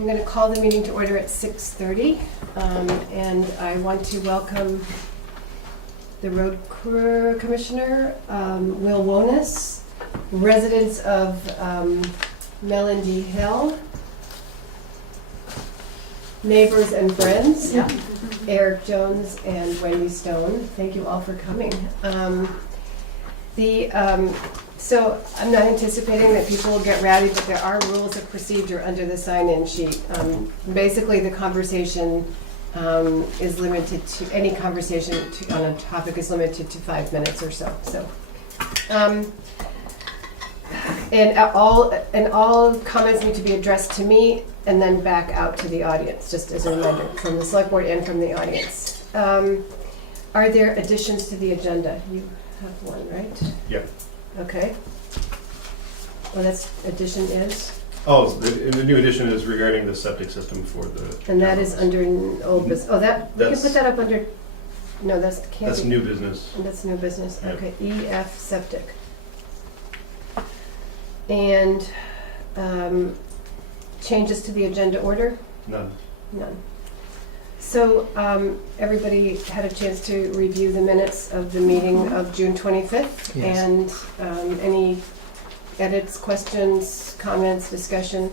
I'm going to call the meeting to order at 6:30, and I want to welcome the road crew commissioner, Will Wonis, residents of Melanie Hill, neighbors and friends, Eric Jones and Wendy Stone. Thank you all for coming. So I'm not anticipating that people will get rowdy, but there are rules of procedure under the sign-in sheet. Basically, the conversation is limited to, any conversation on a topic is limited to 5 minutes or so. And all comments need to be addressed to me and then back out to the audience, just as a reminder, from the select board and from the audience. Are there additions to the agenda? You have one, right? Yep. Okay. Well, that's addition is? Oh, the new addition is regarding the septic system for the. And that is under old business. Oh, that, we can That's- put that up under, no, that's, can't be. That's new business. That's new business, Yep. okay, EF Septic. And changes to the agenda order? None. None. So everybody had a chance to review the minutes of the meeting of June 25th? Yes. And any edits, questions, comments, discussion?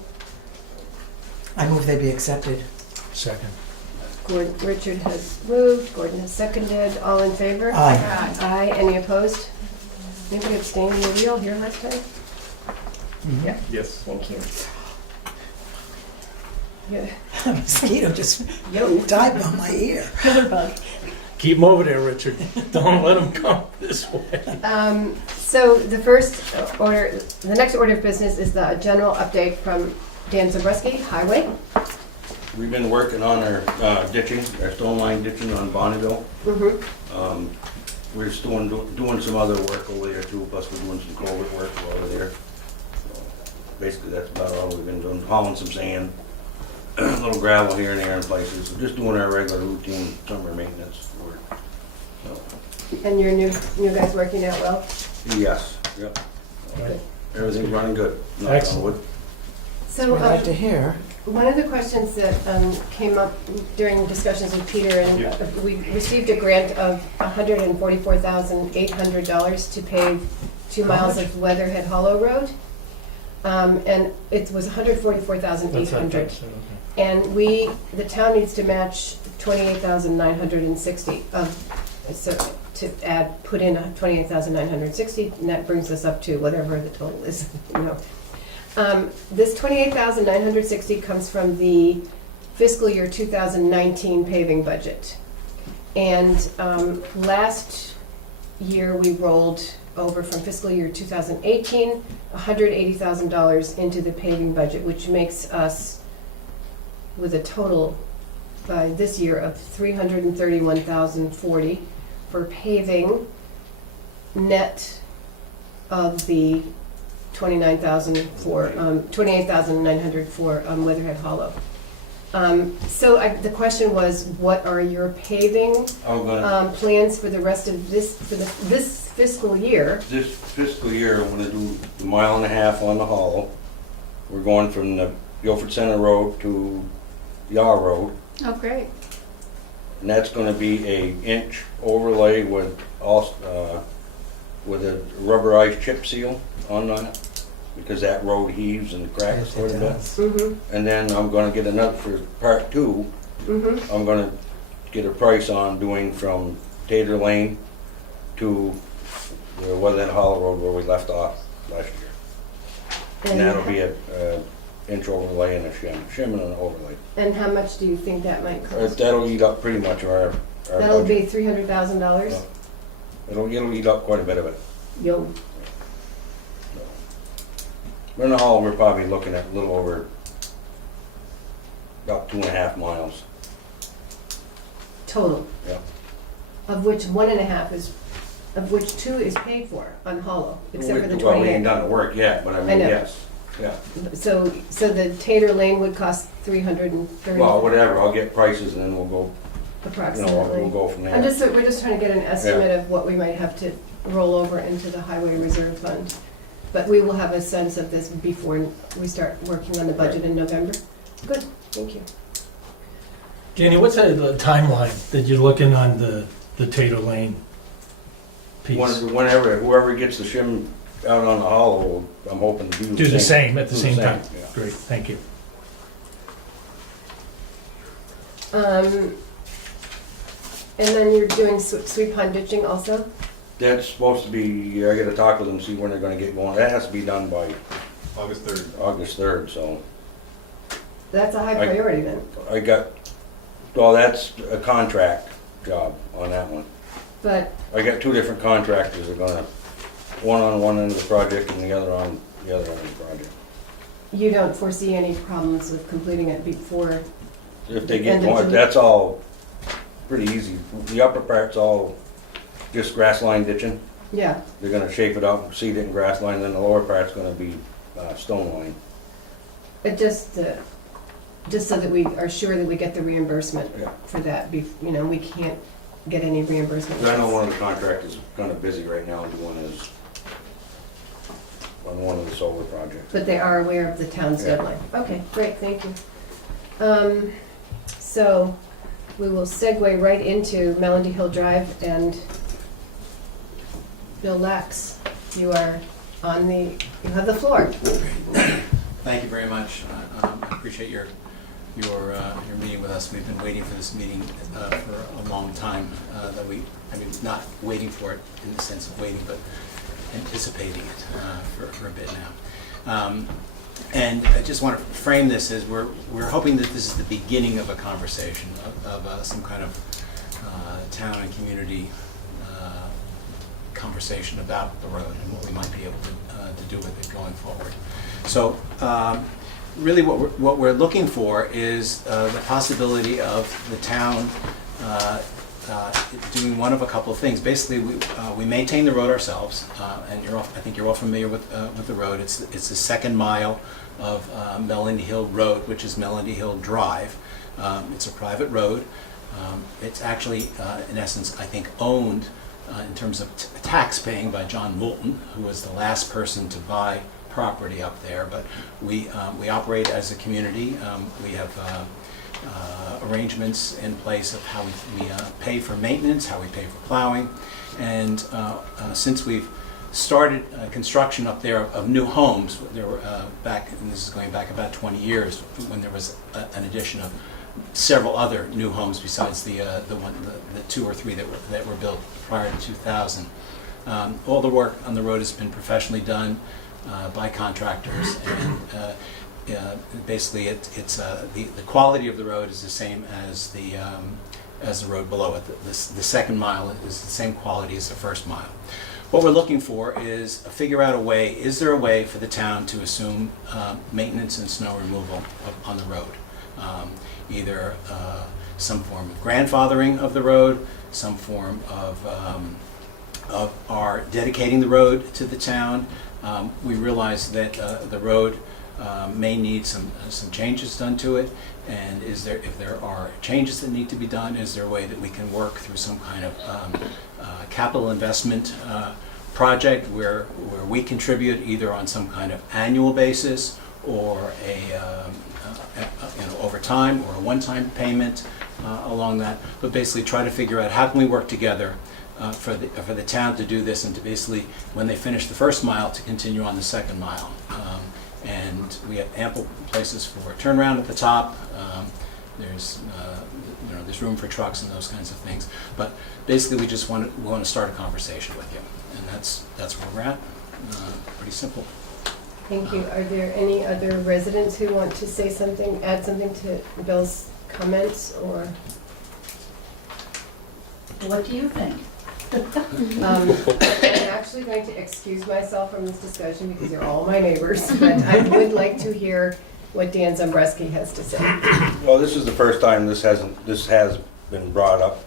I move they be accepted. Second. Richard has moved, Gordon has seconded, all in favor? Aye. Aye, any opposed? Anybody abstain? Were we all here last time? Mhm. Yeah. Yes. Thank you. Yeah. A mosquito just Yo. dived on my ear. Keep 'em over there, Richard. Don't let them come this way. So the first order, the next order of business is the general update from Dan Zabreski, Highway. We've been working on our ditching, our stone line ditching on Bonneville. Mm-hmm. We're still doing some other work over there too, plus we're doing some culvert work over there. So basically, that's about all we've been doing, hauling some sand, a little gravel here and there in places, so just doing our regular routine summer maintenance work. So, And your new guys working out well? yes, yep. Good. Everything's running good. knock on Excellent. wood. So We'd like to hear. one of the questions that came up during discussions with Peter, and Yeah. we received a grant of $144,800 to pave 2 miles of Weatherhead Hollow Road. And it was $144,800. And the town needs to match 28,960 so to put in 28,960, and that brings us up to whatever the total is, This 28,960 comes from the fiscal year 2019 paving budget. And last year, we rolled over from fiscal year 2018, $180,000 into the paving budget, which makes us with a total by this year of $331,040 for paving, net of the $28,900 for Weatherhead Hollow. So the question was, what are your paving I'm gonna, plans for the rest of this fiscal year? this fiscal year, I'm gonna do the 1.5 miles on the hollow. We're going from the Guilford Center Road to Yaw Road, Oh, great. and that's gonna be a inch overlay with with a rubberized chip seal on that, because that road heaves and cracks Yes, quite it a bit. does. Mm-hmm, And then I'm gonna get another, for part 2, mm-hmm. I'm gonna get a price on doing from Tater Lane to the Weatherhead Hollow Road where we left off last year. And that'll be a inch overlay and a shim and an overlay. And how much do you think that might cost? That'll eat up pretty much our That'll budget. be $300,000? Yeah. It'll eat up quite a bit of it. Yo. In the hall, we're probably looking at a little over about 2.5 miles. Total? Yeah. Of which 1.5 is, of which 2 is paid for on Hollow, except for the Well, we 28. ain't done the work yet, but I I mean, know. yes, yeah. So the Tater Lane would cost $330 Well, whatever, I'll get prices and then we'll go, approximately. we'll go from there. We're just trying to get an estimate of what we might have to roll over into the highway reserve fund. But we will have a sense of this before we start working on the budget in November. Good, thank you. Danny, what's the timeline that you're looking on the Tater Lane piece? Whenever, whoever gets the shim out on the hollow, I'm hoping to Do the same at the do same time? yeah. Great, thank you. And then you're doing sweep pond ditching also? That's supposed to be, I gotta talk with them, see when they're gonna get going. That has to be done by August 3rd. August 3rd, so That's a high I- priority then. I got, well, that's a contract job on that one. But I got two different contractors that are gonna, one on one end of the project and the other on the other end of the project. you don't foresee any problems with completing it before? If they get End of going, June. that's all pretty easy. The upper part's all just grass line ditching. Yeah, They're gonna shape it up, seed it in grass line, then the lower part's gonna be stone line. it just so that we are sure that we get the reimbursement Yeah. for that. You know, we can't get any reimbursement. 'Cause I know one of the contractors is kinda busy right now doing his, on one of the solar projects. But they are aware of the town's Yeah. deadline. Okay, great, thank you. So we will segue right into Melanie Hill Drive and Bill Lax. You are you have the floor. Thank you very much. I appreciate your meeting with us. We've been waiting for this meeting for a long time. Not waiting for it in the sense of waiting, but anticipating it for a bit now. And I just want to frame this as we're hoping that this is the beginning of a conversation of some kind of town and community conversation about the road and what we might be able to do with it going forward. So really what we're looking for is the possibility of the town doing one of a couple of things. Basically, we maintain the road ourselves, and I think you're all familiar with the road. It's the second mile of Melanie Hill Road, which is Melanie Hill Drive. It's a private road. It's actually, in essence, I think, owned in terms of tax paying by John Moulton, who was the last person to buy property up there. But we operate as a community. We have arrangements in place of how we pay for maintenance, how we pay for plowing, and since we've started construction up there of new homes, there were back, and this is going back about 20 years, when there was an addition of several other new homes besides the two or three that were built prior to 2000. All the work on the road has been professionally done by contractors, and basically it's the quality of the road is the same as the road below it. The second mile is the same quality as the first mile. What we're looking for is figure out a way. Is there a way for the town to assume maintenance and snow removal on the road? Either some form of grandfathering of the road, some form of our dedicating the road to the town. We realize that the road may need some changes done to it, and if there are changes that need to be done, is there a way that we can work through some kind of capital investment project where we contribute either on some kind of annual basis or over time, or a one-time payment along that, but basically try to figure out how can we work together for the town to do this, and to basically, when they finish the first mile, to continue on the second mile. And we have ample places for a turnaround at the top. There's room for trucks and those kinds of things. But basically, we just want to start a conversation with you, and that's where we're at. Pretty simple. Thank you. Are there any other residents who want to say something, add something to Bill's comments, or? What do you think? I'm actually going to excuse myself from this discussion because you're all my neighbors, but I would like to hear what Dan Zombreski has to say. Well, this is the first time this has been brought up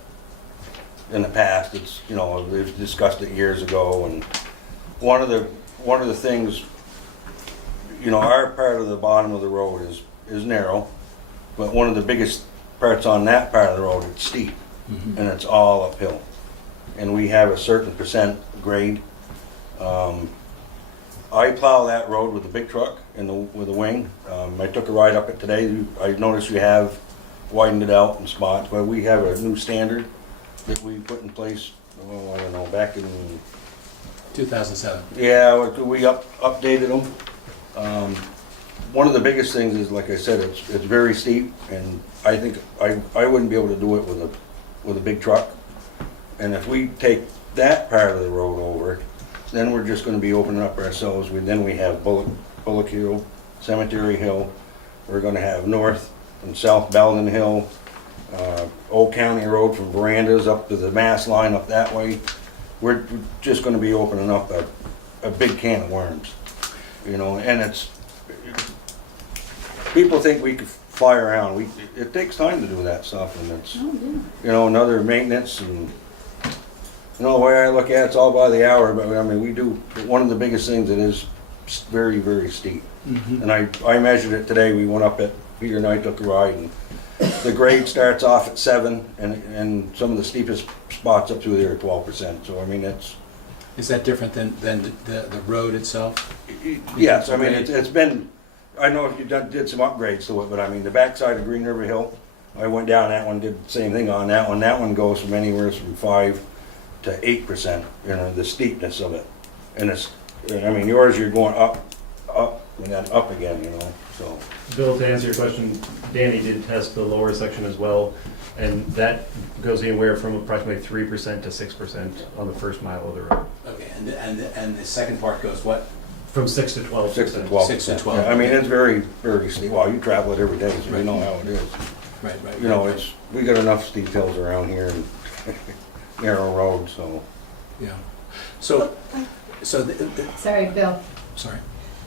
in the past. It's, they've discussed it years ago, and one of the things, our part of the bottom of the road is narrow, but one of the biggest parts on that part of the road, it's steep, and it's all uphill. And we have a certain percent grade. I plow that road with the big truck and with the wing. I took a ride up it today. I noticed you have widened it out in spots, but we have a new standard that we put in place, oh, I don't know, back in, 2007. yeah, we updated them. One of the biggest things is, like I said, it's very steep, and I think I wouldn't be able to do it with a big truck. And if we take that part of the road over, then we're just gonna be opening up ourselves. Then we have Bullock Hill, Cemetery Hill. We're gonna have North and South Belden Hill, Old County Road from Verandas up to the Mass line up that way. We're just gonna be opening up a big can of worms, you know, and people think we could fly around. It takes time to do that stuff, and it's, you know, another maintenance, and you know, the way I look at it, it's all by the hour, but I mean, we do, one of the biggest things that is very, very steep. And I measured it today. We went up at, Peter and I took a ride, and the grade starts off at 7, and some of the steepest spots up through there are 12%. So I mean, it's, Is that different than the road itself? yes, I mean, it's been, I know if you did some upgrades to it, but I mean, the backside of Green River Hill, I went down that one, did the same thing on that one. That one goes from anywhere from 5 to 8%, you know, the steepness of it. And it's, I mean, yours, you're going up, and then up again, you know, so. Bill, to answer your question, Danny did test the lower section as well, and that goes anywhere from approximately 3% to 6% on the first mile of the road. Okay, and the second part goes what? From 6 to 12%. 6 to 12. 6 to 12. Yeah, I mean, it's very, very steep. Well, you travel it every day, so you know how it is. Right. You know, we got enough steep hills around here and narrow roads, so. Yeah. So, Sorry, Bill. sorry.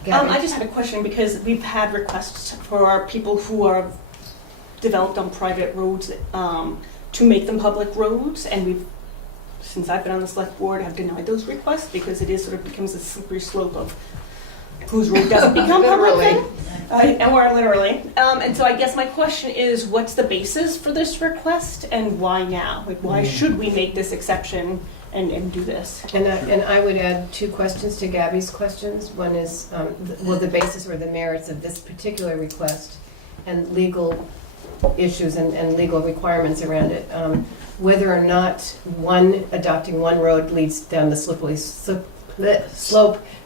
Gabby? I just had a question because we've had requests for our people who are developed on private roads to make them public roads, and we've, since I've been on the select board, have denied those requests because it is sort of becomes a slippery slope of whose road doesn't become public Literally. thing. Or literally. And so I guess my question is, what's the basis for this request and why now? Like, why should we make this exception and do this? And I would add 2 questions to Gabby's questions. One is, well, the basis or the merits of this particular request and legal issues and legal requirements around it. Whether or not adopting one road leads down the slippery slope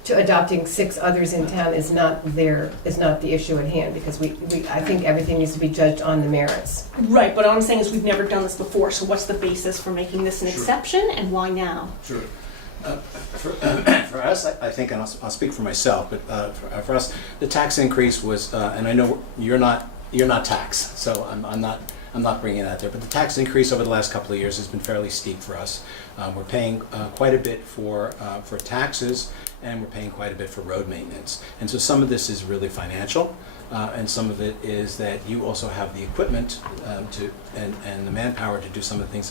to adopting 6 others in town is not the issue at hand, because I think everything needs to be judged on the merits. Right, but all I'm saying is we've never done this before, so what's the basis for making this an Sure. exception and why now? Sure. For us, I think, and I'll speak for myself, but for us, the tax increase was, and I know you're not tax, so I'm not bringing that there, but the tax increase over the last couple of years has been fairly steep for us. We're paying quite a bit for taxes, and we're paying quite a bit for road maintenance. And so some of this is really financial, and some of it is that you also have the equipment and the manpower to do some of the things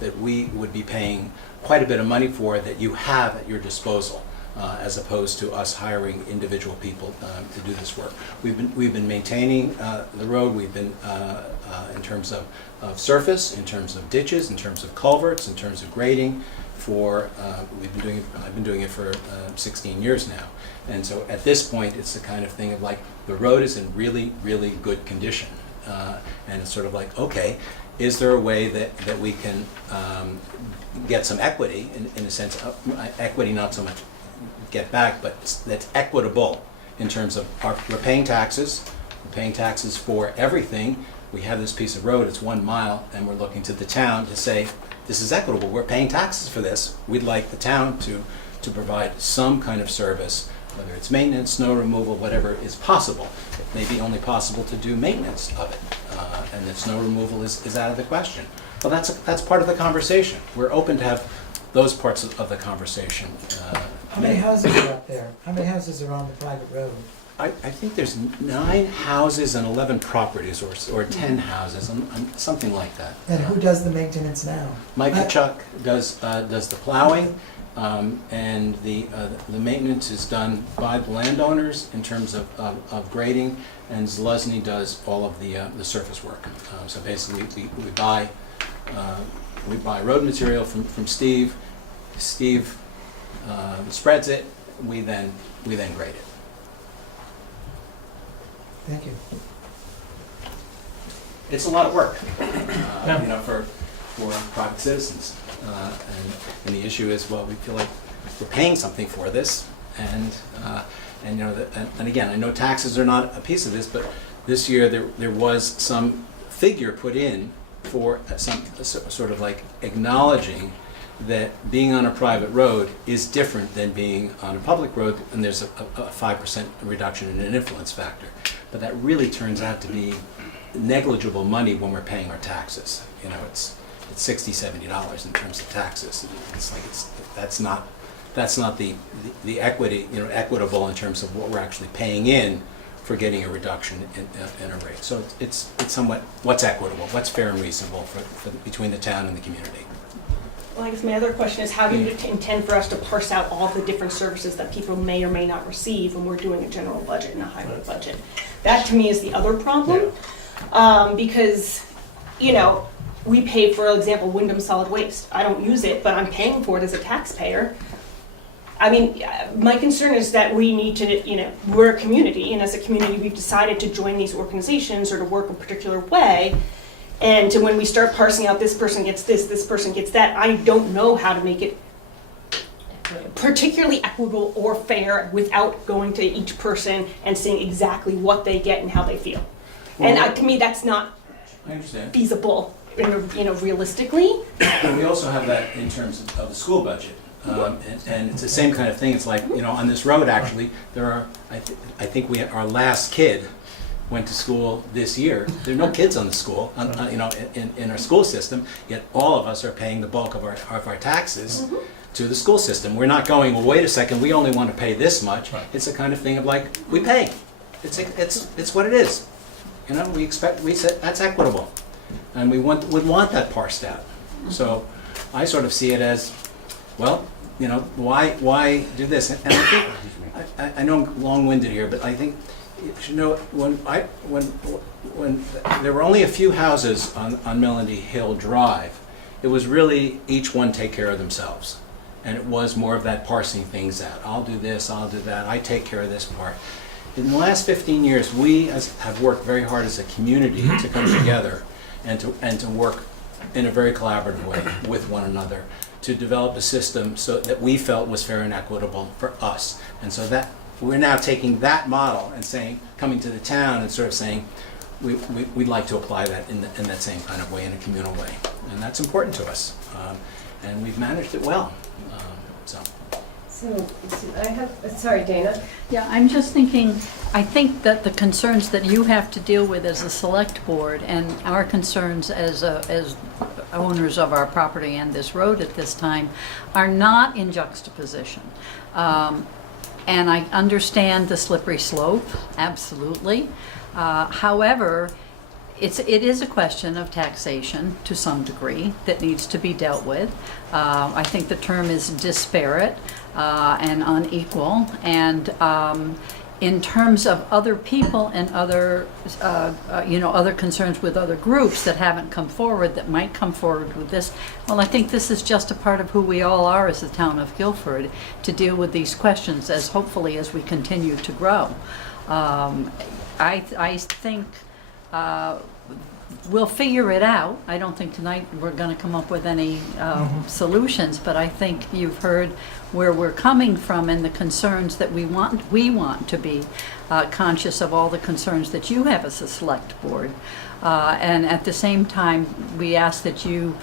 that we would be paying quite a bit of money for that you have at your disposal. As opposed to us hiring individual people to do this work. We've been maintaining the road. We've been in terms of surface, in terms of ditches, in terms of culverts, in terms of grading. I've been doing it for 16 years now, and so at this point, it's the kind of thing of like the road is in really, really good condition, and it's sort of like, okay, is there a way that we can get some equity in a sense of equity, not so much get back, but that's equitable in terms of we're paying taxes for everything. We have this piece of road, it's 1 mile, and we're looking to the town to say, this is equitable, we're paying taxes for this. We'd like the town to provide some kind of service, whether it's maintenance, snow removal, whatever is possible. It may be only possible to do maintenance of it, and that snow removal is out of the question. Well, that's part of the conversation. We're open to have those parts of the conversation. How many houses are out there? How many houses are on the private road? I think there's 9 houses and 11 properties, or 10 houses, something like that. And who does the maintenance now? Mike Kachuk does the plowing, and the maintenance is done by the landowners in terms of grading, and Zluzny does all of the surface work. So basically, we buy road material from Steve. Steve spreads it, we then grade it. Thank you. It's a lot of work, Yeah. you know, for private citizens. And the issue is, well, we feel like we're paying something for this, and you know, and again, I know taxes are not a piece of this, but this year there was some figure put in for some sort of like acknowledging that being on a private road is different than being on a public road, and there's a 5% reduction in an influence factor. But that really turns out to be negligible money when we're paying our taxes. You know, it's $60, $70 in terms of taxes. It's like that's not the equity, you know, equitable in terms of what we're actually paying in for getting a reduction in a rate. So it's somewhat what's equitable, what's fair and reasonable for between the town and the community. Well, I guess my other question is, how do you intend for us to parse out all the different services that people may or may not receive when we're doing a general budget and a highway budget? That to me is the other problem, because, you know, we pay, for example, Wyndham Solid Waste. I don't use it, but I'm paying for it as a taxpayer. I mean, my concern is that we need to, you know, we're a community, and as a community we've decided to join these organizations or to work a particular way. And when we start parsing out this person gets this person gets that, I don't know how to make it particularly equitable or fair without going to each person and seeing exactly what they get and how they feel. And to me, that's not I understand. feasible, you know, realistically. And we also have that in terms of the school budget. And it's the same kind of thing. It's like, you know, on this road actually, there are, I think our last kid went to school this year. There are no kids on the school, you know, in our school system, yet all of us are paying the bulk of our taxes to the school system. We're not going, well, wait a second, we only want to pay this much. Right. It's a kind of thing of like, we pay. It's what it is. You know, we said that's equitable. And would want that parsed out. So I sort of see it as, well, you know, why do this? And I think, I know I'm long-winded here, but I think, you know, when there were only a few houses on Melanie Hill Drive, it was really each one take care of themselves. And it was more of that parsing things out. I'll do this, I'll do that, I take care of this part. In the last 15 years, we have worked very hard as a community to come together and to work in a very collaborative way with one another to develop a system so that we felt was fair and equitable for us. And so that we're now taking that model and saying, coming to the town and sort of saying, we'd like to apply that in that same kind of way, in a communal way. And that's important to us. And we've managed it well. So I have, sorry, Dana. Yeah, I'm just thinking, I think that the concerns that you have to deal with as a select board and our concerns as owners of our property and this road at this time are not in juxtaposition. And I understand the slippery slope, absolutely. However, it is a question of taxation to some degree that needs to be dealt with. I think the term is disparate and unequal, and in terms of other people and other, other concerns with other groups that haven't come forward, that might come forward with this, well, I think this is just a part of who we all are as the town of Guilford, to deal with these questions as hopefully as we continue to grow. I think we'll figure it out. I don't think tonight we're going to come up with any solutions, but I think you've heard where we're coming from and the concerns that we want to be conscious of all the concerns that you have as a select board. And at the same time, we ask that you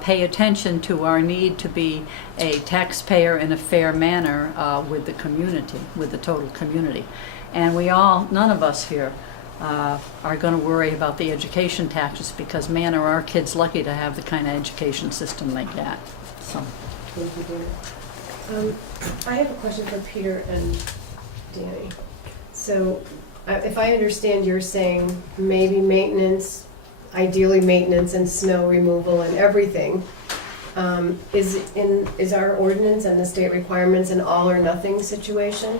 pay attention to our need to be a taxpayer in a fair manner with the community, with the total community. And none of us here are going to worry about the education taxes, because man, are our kids lucky to have the kind of education system they get. So. Thank you, Dana. I have a question for Peter and Danny. So if I understand, you're saying maybe maintenance, ideally maintenance and snow removal and everything, is our ordinance and the state requirements an all or nothing situation?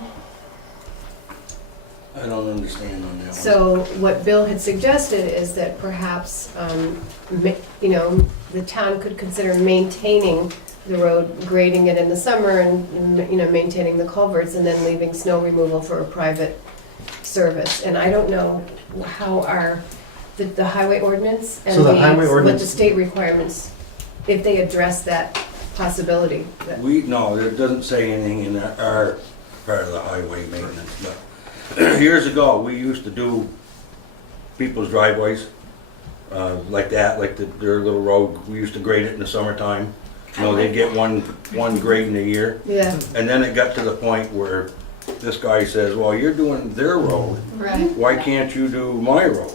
I don't understand on that one. So what Bill had suggested is that perhaps, the town could consider maintaining the road, grading it in the summer and, you know, maintaining the culverts and then leaving snow removal for a private service. And I don't know how the highway ordinance and So the highway what ordinance- the state requirements, if they address that possibility. that- No, it doesn't say anything in our part of the highway maintenance, but years ago, we used to do people's driveways, like that, like their little road, we used to grade it in the summertime. You know, they'd get one grade in a year, Yeah, and then it got to the point where this guy says, well, you're doing their road, right. why can't you do my road?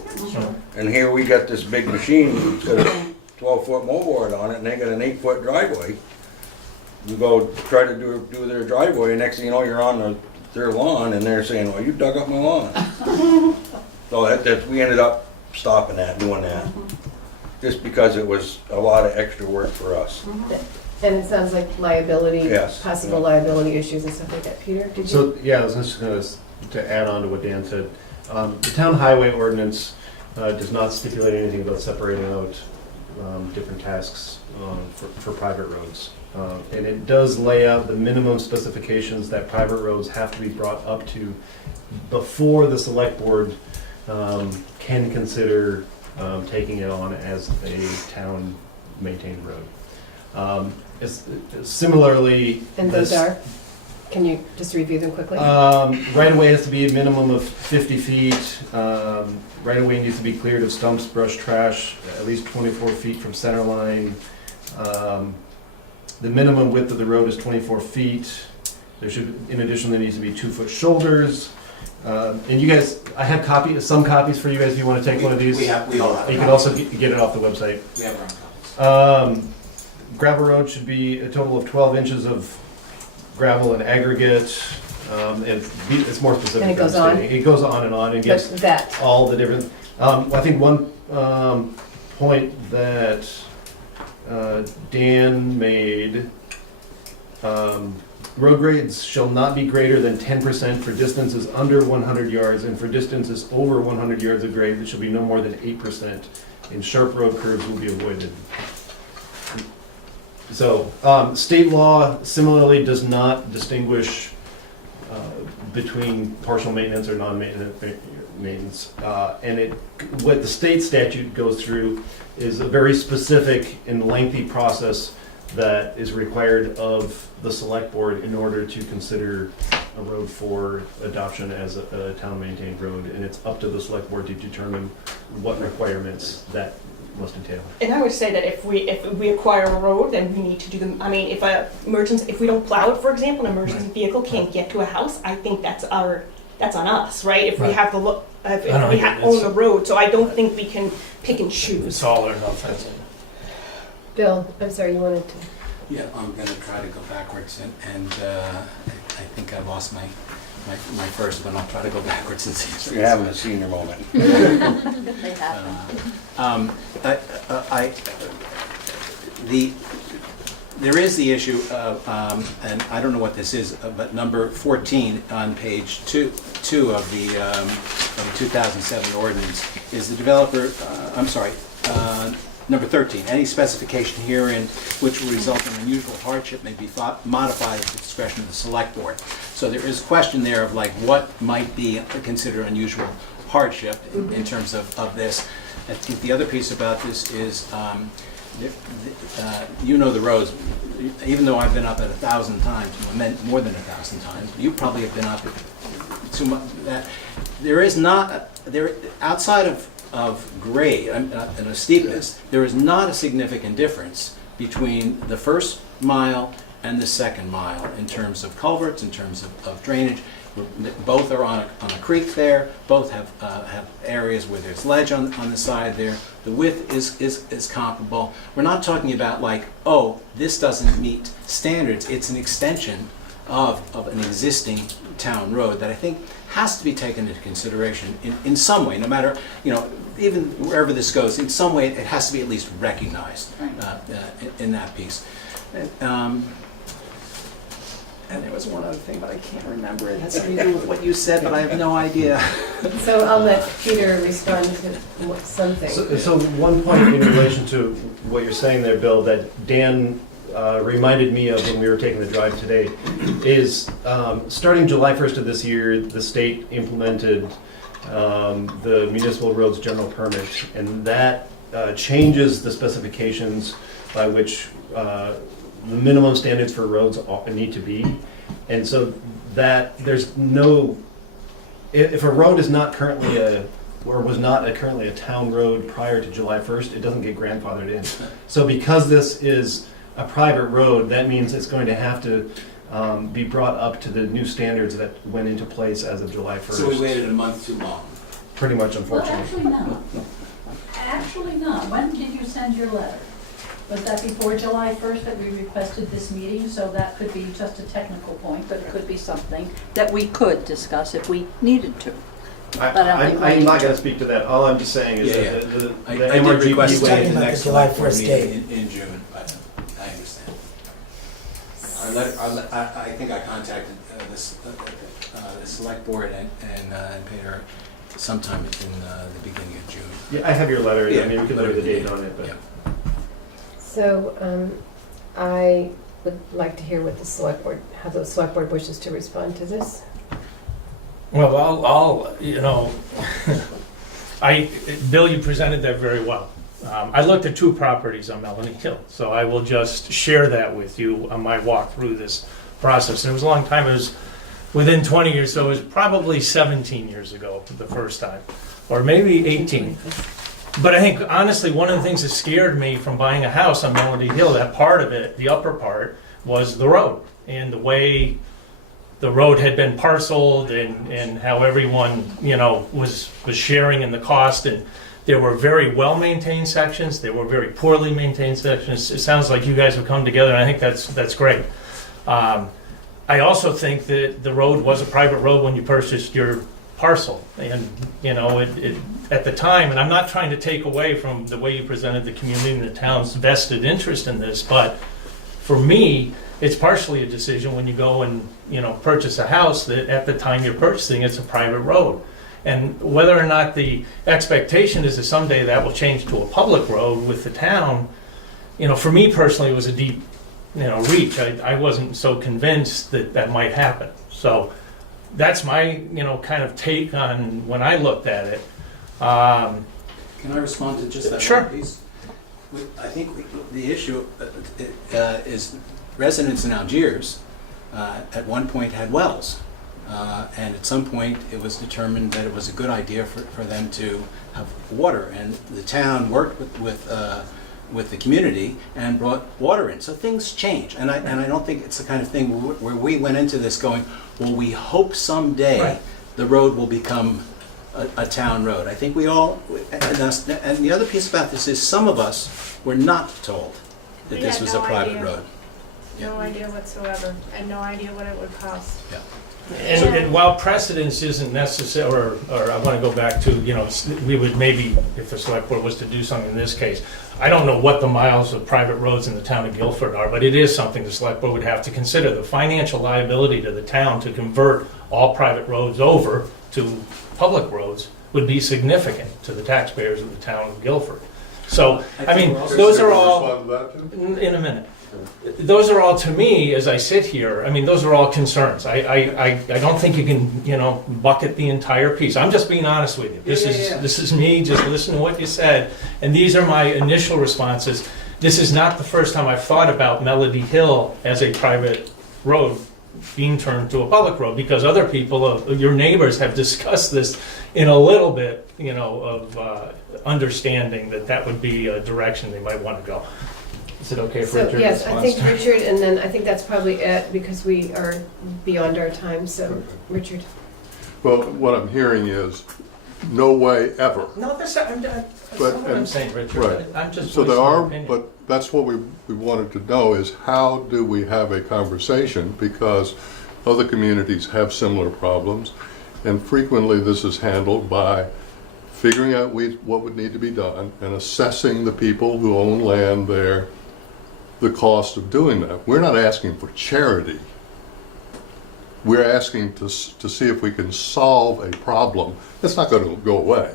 And here we got this big machine, it's got a 12-foot moldboard on it, and they got an 8-foot driveway. You go try to do their driveway, and next thing you know, you're on their lawn, and they're saying, well, you dug up my lawn. So we ended up stopping that, doing that, just because it was a lot of extra work for us. And it sounds like liability, Yes. possible liability issues and stuff like that. Peter, did you? So, yeah, I was just gonna, to add on to what Dan said, the town highway ordinance does not stipulate anything about separating out different tasks for private roads. And it does lay out the minimum specifications that private roads have to be brought up to before the select board can consider taking it on as a town maintained road. Similarly. And those this- are? Can you just review them quickly? Right-of-way has to be a minimum of 50 feet. Right-of-way needs to be cleared of stumps, brush, trash, at least 24 feet from center line. The minimum width of the road is 24 feet. There should, in addition, there needs to be 2-foot shoulders. And you guys, I have some copies for you guys if you want to take one of these. We all have. You can also get it off the website. We have our own copies. Gravel road should be a total of 12 inches of gravel and aggregate. It's more specific. And it goes than on? stating. It goes on and gives But that, all the different, I think one point that Dan made, road grades shall not be greater than 10% for distances under 100 yards, and for distances over 100 yards of grade, it shall be no more than 8%. And sharp road curves will be avoided. So, state law similarly does not distinguish between partial maintenance or non-maintenance. And what the state statute goes through is a very specific and lengthy process that is required of the select board in order to consider a road for adoption as a town-maintained road. And it's up to the select board to determine what requirements that must entail. And I would say that if we acquire a road, then we need to do them, I mean, if we don't plow it, for example, an emergency vehicle can't get to a house, I think that's on us, right? If we Right. have the look, if I know, we yeah, own the road, so I don't think we can pick and choose. It's all or nothing. Bill, I'm sorry, you wanted to. Yeah, I'm gonna try to go backwards, and I think I lost my first one. I'll try to go backwards and see if You're having a senior moment. There is the issue of, and I don't know what this is, but number 14 on page 2 of the 2007 ordinance is the developer, number 13, any specification herein which will result in unusual hardship may be modified at the discretion of the select board. So there is a question there of like what might be considered unusual hardship in terms of this. I think the other piece about this is, you know the roads, even though I've been up it 1,000 times, more than 1,000 times, you probably have been up it too much. There is not, outside of grade and a steepness, there is not a significant difference between the first mile and the second mile in terms of culverts, in terms of drainage. Both are on a creek there. Both have areas where there's ledge on the side there. The width is comparable. We're not talking about like, oh, this doesn't meet standards. It's an extension of an existing town road that I think has to be taken into consideration in some way, no matter, even wherever this goes, in some way it has to be at least recognized in that piece. And there was one other thing, but I can't remember. It has something to do with what you said, but I have no idea. So I'll let Peter respond to something. So one point in relation to what you're saying there, Bill, that Dan reminded me of when we were taking the drive today is starting July 1st of this year, the state implemented the municipal roads general permit, and that changes the specifications by which the minimum standards for roads need to be. And so that there's no, if a road is not currently or was not currently a town road prior to July 1st, it doesn't get grandfathered in. So because this is a private road, that means it's going to have to be brought up to the new standards that went into place as of July 1st. So we waited a month too long. Pretty much, Well, unfortunately. actually, no. Actually, no. When did you send your letter? Was that before July 1st that we requested this meeting? So that could be just a technical point, but it could be something that we could discuss if we needed to. But I don't think we I'm need not to. going to speak to that. All I'm just saying is Yeah, that the I the did MRGP request Talking waive the about the next July select board 1st meeting date. in June, but I understand. I think I contacted the select board and Peter sometime in the beginning of June. Yeah, I have your letter. Yeah, I mean, we can leave the date on it, but. Yeah. So I would like to hear what the select board, how the select board wishes to respond to this. Well, I'll you know, Bill, you presented that very well. I looked at 2 properties on Melanie Hill, so I will just share that with you on my walk through this process. And it was a long time, it was within 20 years, so it was probably 17 years ago the first time, or maybe 18. But I think, honestly, one of the things that scared me from buying a house on Melody Hill, that part of it, the upper part, was the road. And the way the road had been parceled and how everyone, you know, was sharing in the cost. And there were very well-maintained sections. There were very poorly maintained sections. It sounds like you guys have come together, and I think that's great. I also think that the road was a private road when you purchased your parcel. And, you know, it at the time, and I'm not trying to take away from the way you presented the community and the town's vested interest in this, but for me, it's partially a decision when you go and, you know, purchase a house that at the time you're purchasing, it's a private road. And whether or not the expectation is that someday that will change to a public road with the town, you know, for me personally, it was a deep, you know, reach. I wasn't so convinced that that might happen. So that's my, you know, kind of take on when I looked at it. Can I respond to just that Sure. one piece? I think the issue is residents in Algiers at one point had wells. And at some point, it was determined that it was a good idea for them to have water. And the town worked with the community and brought water in. So things change. And I don't think it's the kind of thing where we went into this going, well, we hope someday Right. the road will become a town road. I think we all, and the other piece about this is some of us were not told that We this had was no a private idea. road. No idea whatsoever. I had no idea what it would cost. And while precedence isn't necessary, or I want to go back to, you know, we would maybe, if the select board was to do something in this case, I don't know what the miles of private roads in the town of Guilford are, but it is something the select board would have to consider. The financial liability to the town to convert all private roads over to public roads would be significant to the taxpayers of the town of Guilford. So, I mean, those are all, in a minute. Those are all, to me, as I sit here, I mean, those are all concerns. I don't think you can, you know, bucket the entire piece. I'm just being honest with you. This is me, just listen to what you said, and these are my initial responses. This is not the first time I've thought about Melody Hill as a private road being turned to a public road, because other people, your neighbors, have discussed this in a little bit, you know, of understanding that that would be a direction they might want to go. Is it okay for So, Richard? yes, I think Richard, and then I think that's probably it, because we are beyond our time, so, Richard. Well, what I'm hearing is, no way ever. No, that's not But- what I'm saying, Richard. right. I'm just So there voicing my are, opinion. but that's what we wanted to know is how do we have a conversation? Because other communities have similar problems, and frequently this is handled by figuring out what would need to be done and assessing the people who own land there, the cost of doing that. We're not asking for charity. We're asking to see if we can solve a problem. It's not going to go away.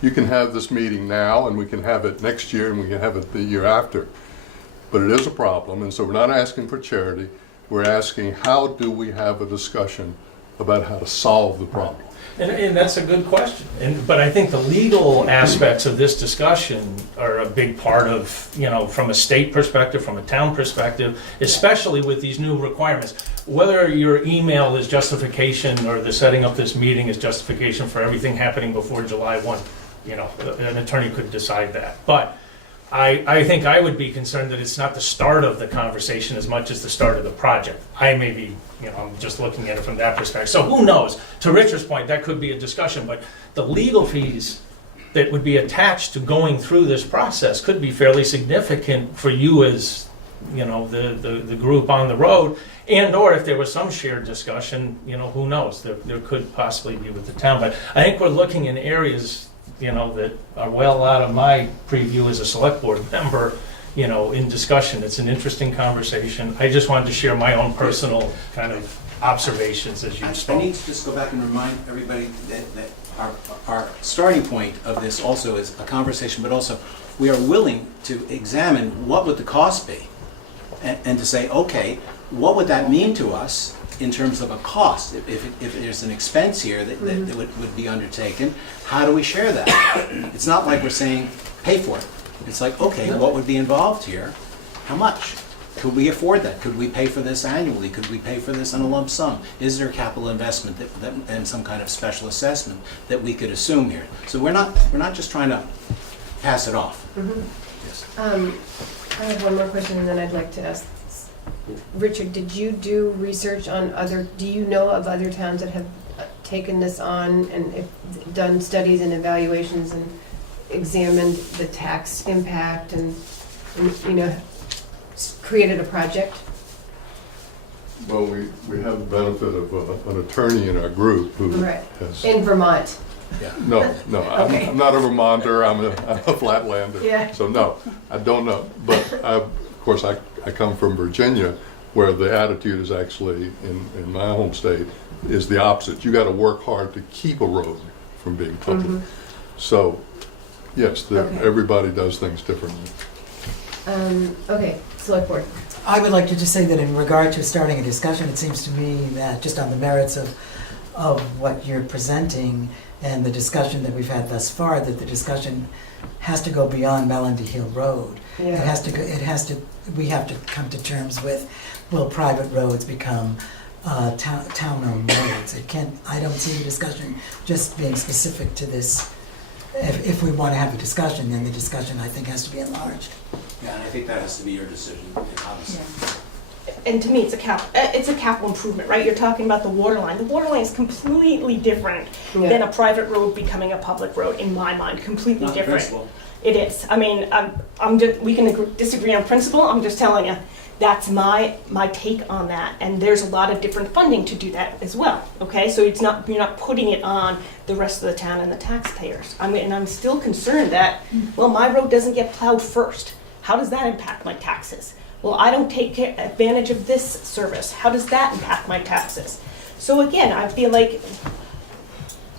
You can have this meeting now, and we can have it next year, and we can have it the year after. but it is a problem, and so we're not asking for charity. We're asking, how do we have a discussion about how to solve the problem? And that's a good question. But I think the legal aspects of this discussion are a big part of, from a state perspective, from a town perspective, especially with these new requirements. Whether your email is justification or the setting up this meeting is justification for everything happening before July 1, an attorney could decide that. But I think I would be concerned that it's not the start of the conversation as much as the start of the project. I may be, I'm just looking at it from that perspective. So who knows? To Richard's point, that could be a discussion, but the legal fees that would be attached to going through this process could be fairly significant for you as, the group on the road. And or if there was some shared discussion, who knows? There could possibly be with the town. But I think we're looking in areas that are well out of my preview as a select board member, in discussion. It's an interesting conversation. I just wanted to share my own personal kind of observations as you I spoke. need to just go back and remind everybody that our starting point of this also is a conversation, but also we are willing to examine what would the cost be and to say, okay, what would that mean to us in terms of a cost? If there's an expense here that would be undertaken, how do we share that? It's not like we're saying, pay for it. It's like, okay, what would be involved here? How much? Could we afford that? Could we pay for this annually? Could we pay for this on a lump sum? Is there capital investment and some kind of special assessment that we could assume here? So we're not just trying to pass it off. Yes. I have one more question, and then I'd like to ask Richard, did you do research on do you know of other towns that have taken this on and done studies and evaluations and examined the tax impact and created a project? Well, we have the benefit of an attorney in our group who Right. has... In Vermont? No, Okay. I'm not a Vermonter, I'm a Flatlander. Yeah. So no, I don't know. But of course, I come from Virginia, where the attitude is actually, in my home state, is the opposite. You got to work hard to keep a road from being public. So, yes, Okay. everybody does things differently. Okay, select board. I would like to just say that in regard to starting a discussion, it seems to me that just on the merits of what you're presenting and the discussion that we've had thus far, that the discussion has to go beyond Melanie Hill Road. Yeah. We have to come to terms with, will private roads become town-owned roads? I don't see the discussion just being specific to this. If we want to have a discussion, then the discussion, I think, has to be enlarged. Yeah, and I think that has to be your decision, obviously. And to me, it's a capital improvement, right? You're talking about the water line. The water line is completely different than a private road becoming a public road, in my mind, completely Not different. principle. It is. I mean, we can disagree on principle. I'm just telling you, that's my take on that. And there's a lot of different funding to do that as well. Okay, so you're not putting it on the rest of the town and the taxpayers. And I'm still concerned that, well, my road doesn't get plowed first. How does that impact my taxes? Well, I don't take advantage of this service. How does that impact my taxes? So again, I feel like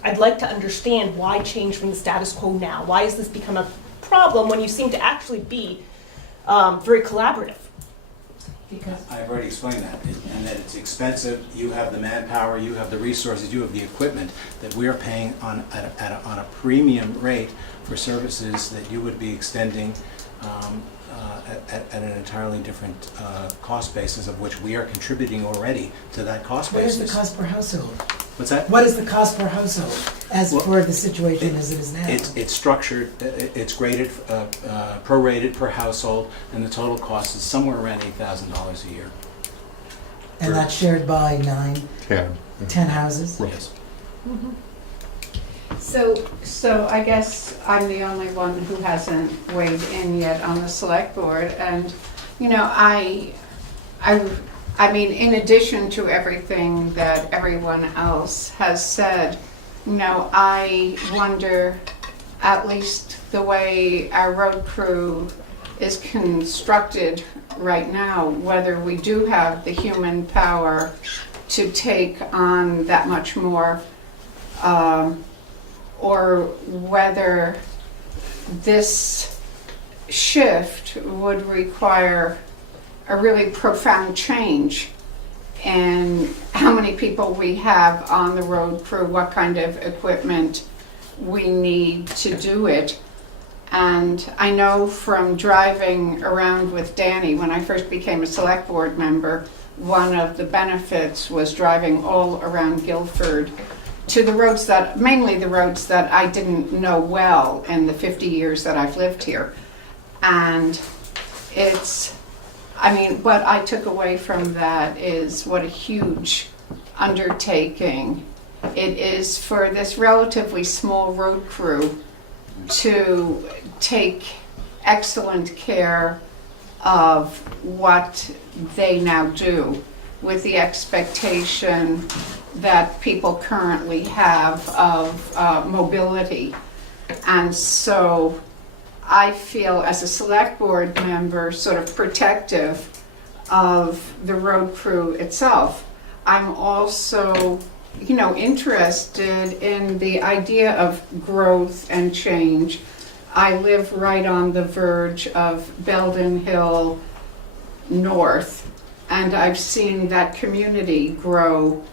I'd like to understand why change from the status quo now. Why has this become a problem when you seem to actually be very collaborative? Because I've already explained that, and that it's expensive. You have the manpower, you have the resources, you have the equipment that we are paying on a premium rate for services that you would be extending at an entirely different cost basis, of which we are contributing already to that cost What basis. is the cost per household? What's that? What is the cost per household as Well, for the situation as it is now? It's structured, it's graded, prorated per household, and the total cost is somewhere around $8,000 a year. And that's shared by 10 houses? Right. Yes. So I guess I'm the only one who hasn't weighed in yet on the select board, and, I mean, in addition to everything that everyone else has said, I wonder, at least the way our road crew is constructed right now, whether we do have the human power to take on that much more, or whether this shift would require a really profound change in how many people we have on the road crew, what kind of equipment we need to do it. And I know from driving around with Danny, when I first became a select board member, one of the benefits was driving all around Guilford to the roads that, mainly the roads that I didn't know well in the 50 years that I've lived here. And it's, I mean, what I took away from that is what a huge undertaking it is for this relatively small road crew to take excellent care of what they now do, with the expectation that people currently have of mobility. And so I feel, as a select board member, sort of protective of the road crew itself. I'm also, you know, interested in the idea of growth and change. I live right on the verge of Belden Hill North, and I've seen that community grow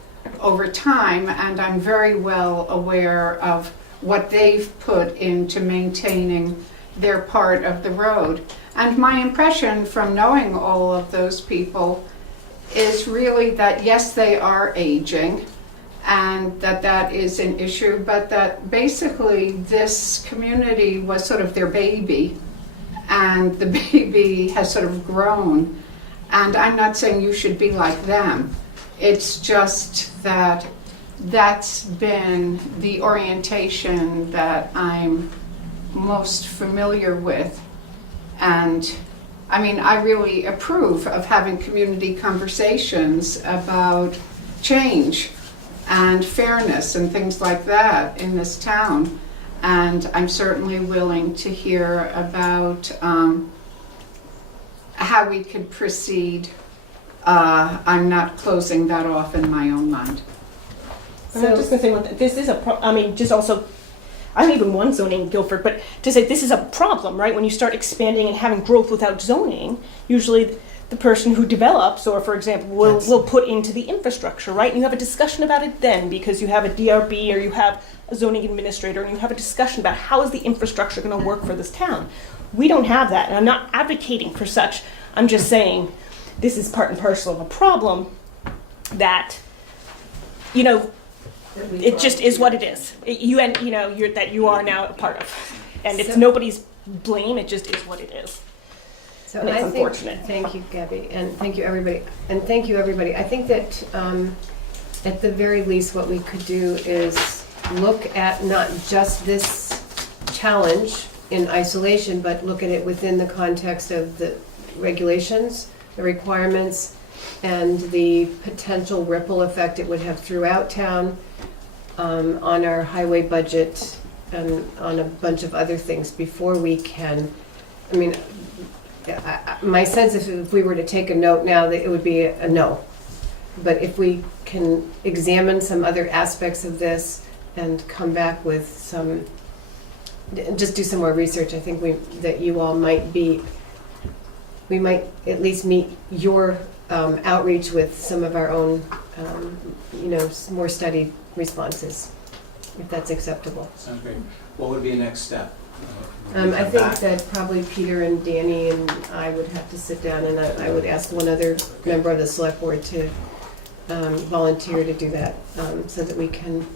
over time, and I'm very well aware of what they've put into maintaining their part of the road. And my impression from knowing all of those people is really that, yes, they are aging, and that is an issue, but that basically this community was sort of their baby, and the baby has sort of grown. And I'm not saying you should be like them. It's just that that's been the orientation that I'm most familiar with. And I mean, I really approve of having community conversations about change and fairness and things like that in this town. And I'm certainly willing to hear about how we could proceed. I'm not closing that off in my own mind. And I'm just going to say one thing. This is I mean, just also, I don't even want zoning in Guilford, but to say this is a problem, right? When you start expanding and having growth without zoning, usually the person who develops, or for example, will put into the infrastructure, right? And you have a discussion about it then, because you have a DRB or you have a zoning administrator, and you have a discussion about how is the infrastructure going to work for this town. We don't have that, and I'm not advocating for such. I'm just saying this is part and parcel of a problem that, you know, it just is what it is. That you are now a part of, and it's nobody's blame. It just is what it is. So And it's unfortunate. Thank you, Gabby, and thank you, everybody. And thank you, everybody. I think that at the very least, what we could do is look at not just this challenge in isolation, but look at it within the context of the regulations, the requirements, and the potential ripple effect it would have throughout town, on our highway budget, and on a bunch of other things before we can, I mean, my sense if we were to take a note now, that it would be a no. But if we can examine some other aspects of this and come back with some, just do some more research, I think that you all we might at least meet your outreach with some of our own, more studied responses, if that's acceptable. Sounds great. What would be a next step? I think that probably Peter and Danny and I would have to sit down, and I would ask one other member of the select board to volunteer to do that, so that we can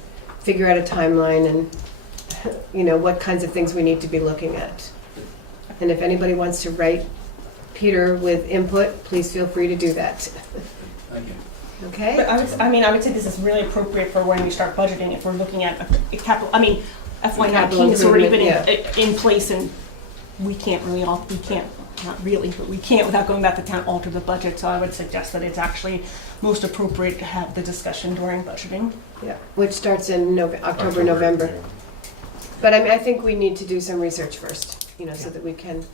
figure out a timeline and, what kinds of things we need to be looking at. And if anybody wants to write Peter with input, please feel free to do that. Okay. Okay? But I would say this is really appropriate for when we start budgeting. If we're looking at a capital, I mean, FY19 has already been in place, and we can't without going back to town alter the budget. So I would suggest that it's actually most appropriate to have the discussion during budgeting. Yeah, which starts in October, November. Yeah. But I think we need to do some research first, so that we can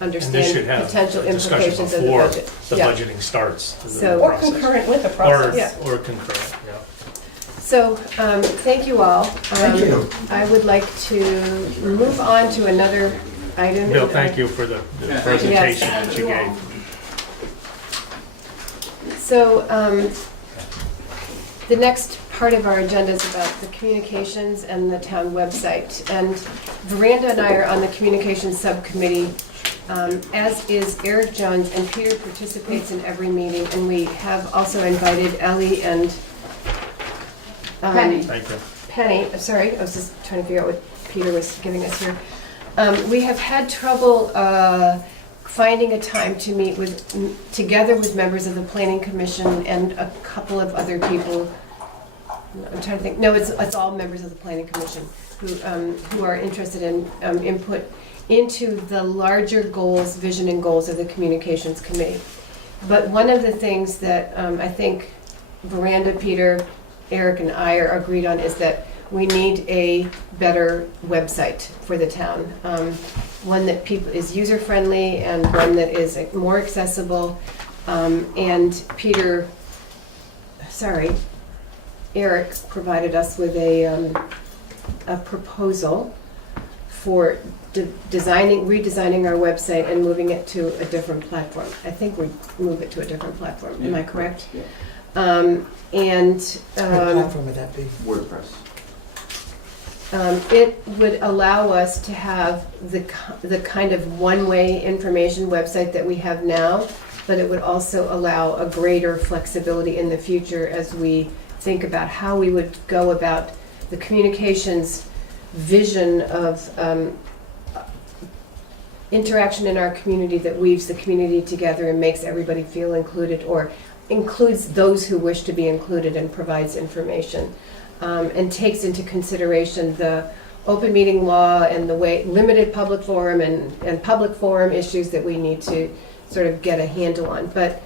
And this understand should have potential a discussion implications of the before budget. the Yeah. budgeting starts. So- Or concurrent with the process. Yeah. Or concurrent, yeah. So, thank you all. Thank you. I would like to move on to another item. Bill, thank you for the Yeah. presentation that you gave. So, the next part of our agenda is about the communications and the town website. And Veranda and I are on the communications subcommittee, as is Eric Jones, and Peter participates in every meeting. And we have also invited Ellie and Penny. Thank you. Penny, I'm sorry, I was just trying to figure out what Peter was giving us here. We have had trouble finding a time to meet together with members of the Planning Commission and a couple of other people. I'm trying to think, no, it's all members of the Planning Commission who are interested in input into the larger goals, vision and goals of the Communications Committee. But one of the things that I think Veranda, Peter, Eric, and I are agreed on is that we need a better website for the town. One that is user-friendly and one that is more accessible. And Eric provided us with a proposal for redesigning our website and moving it to a different platform. I think we move it to a different platform. Am I correct? Yeah. What platform would that be? WordPress. It would allow us to have the kind of one-way information website that we have now, but it would also allow a greater flexibility in the future as we think about how we would go about the communications vision of interaction in our community that weaves the community together and makes everybody feel included, or includes those who wish to be included and provides information. And takes into consideration the open meeting law and the way limited public forum and public forum issues that we need to sort of get a handle on. But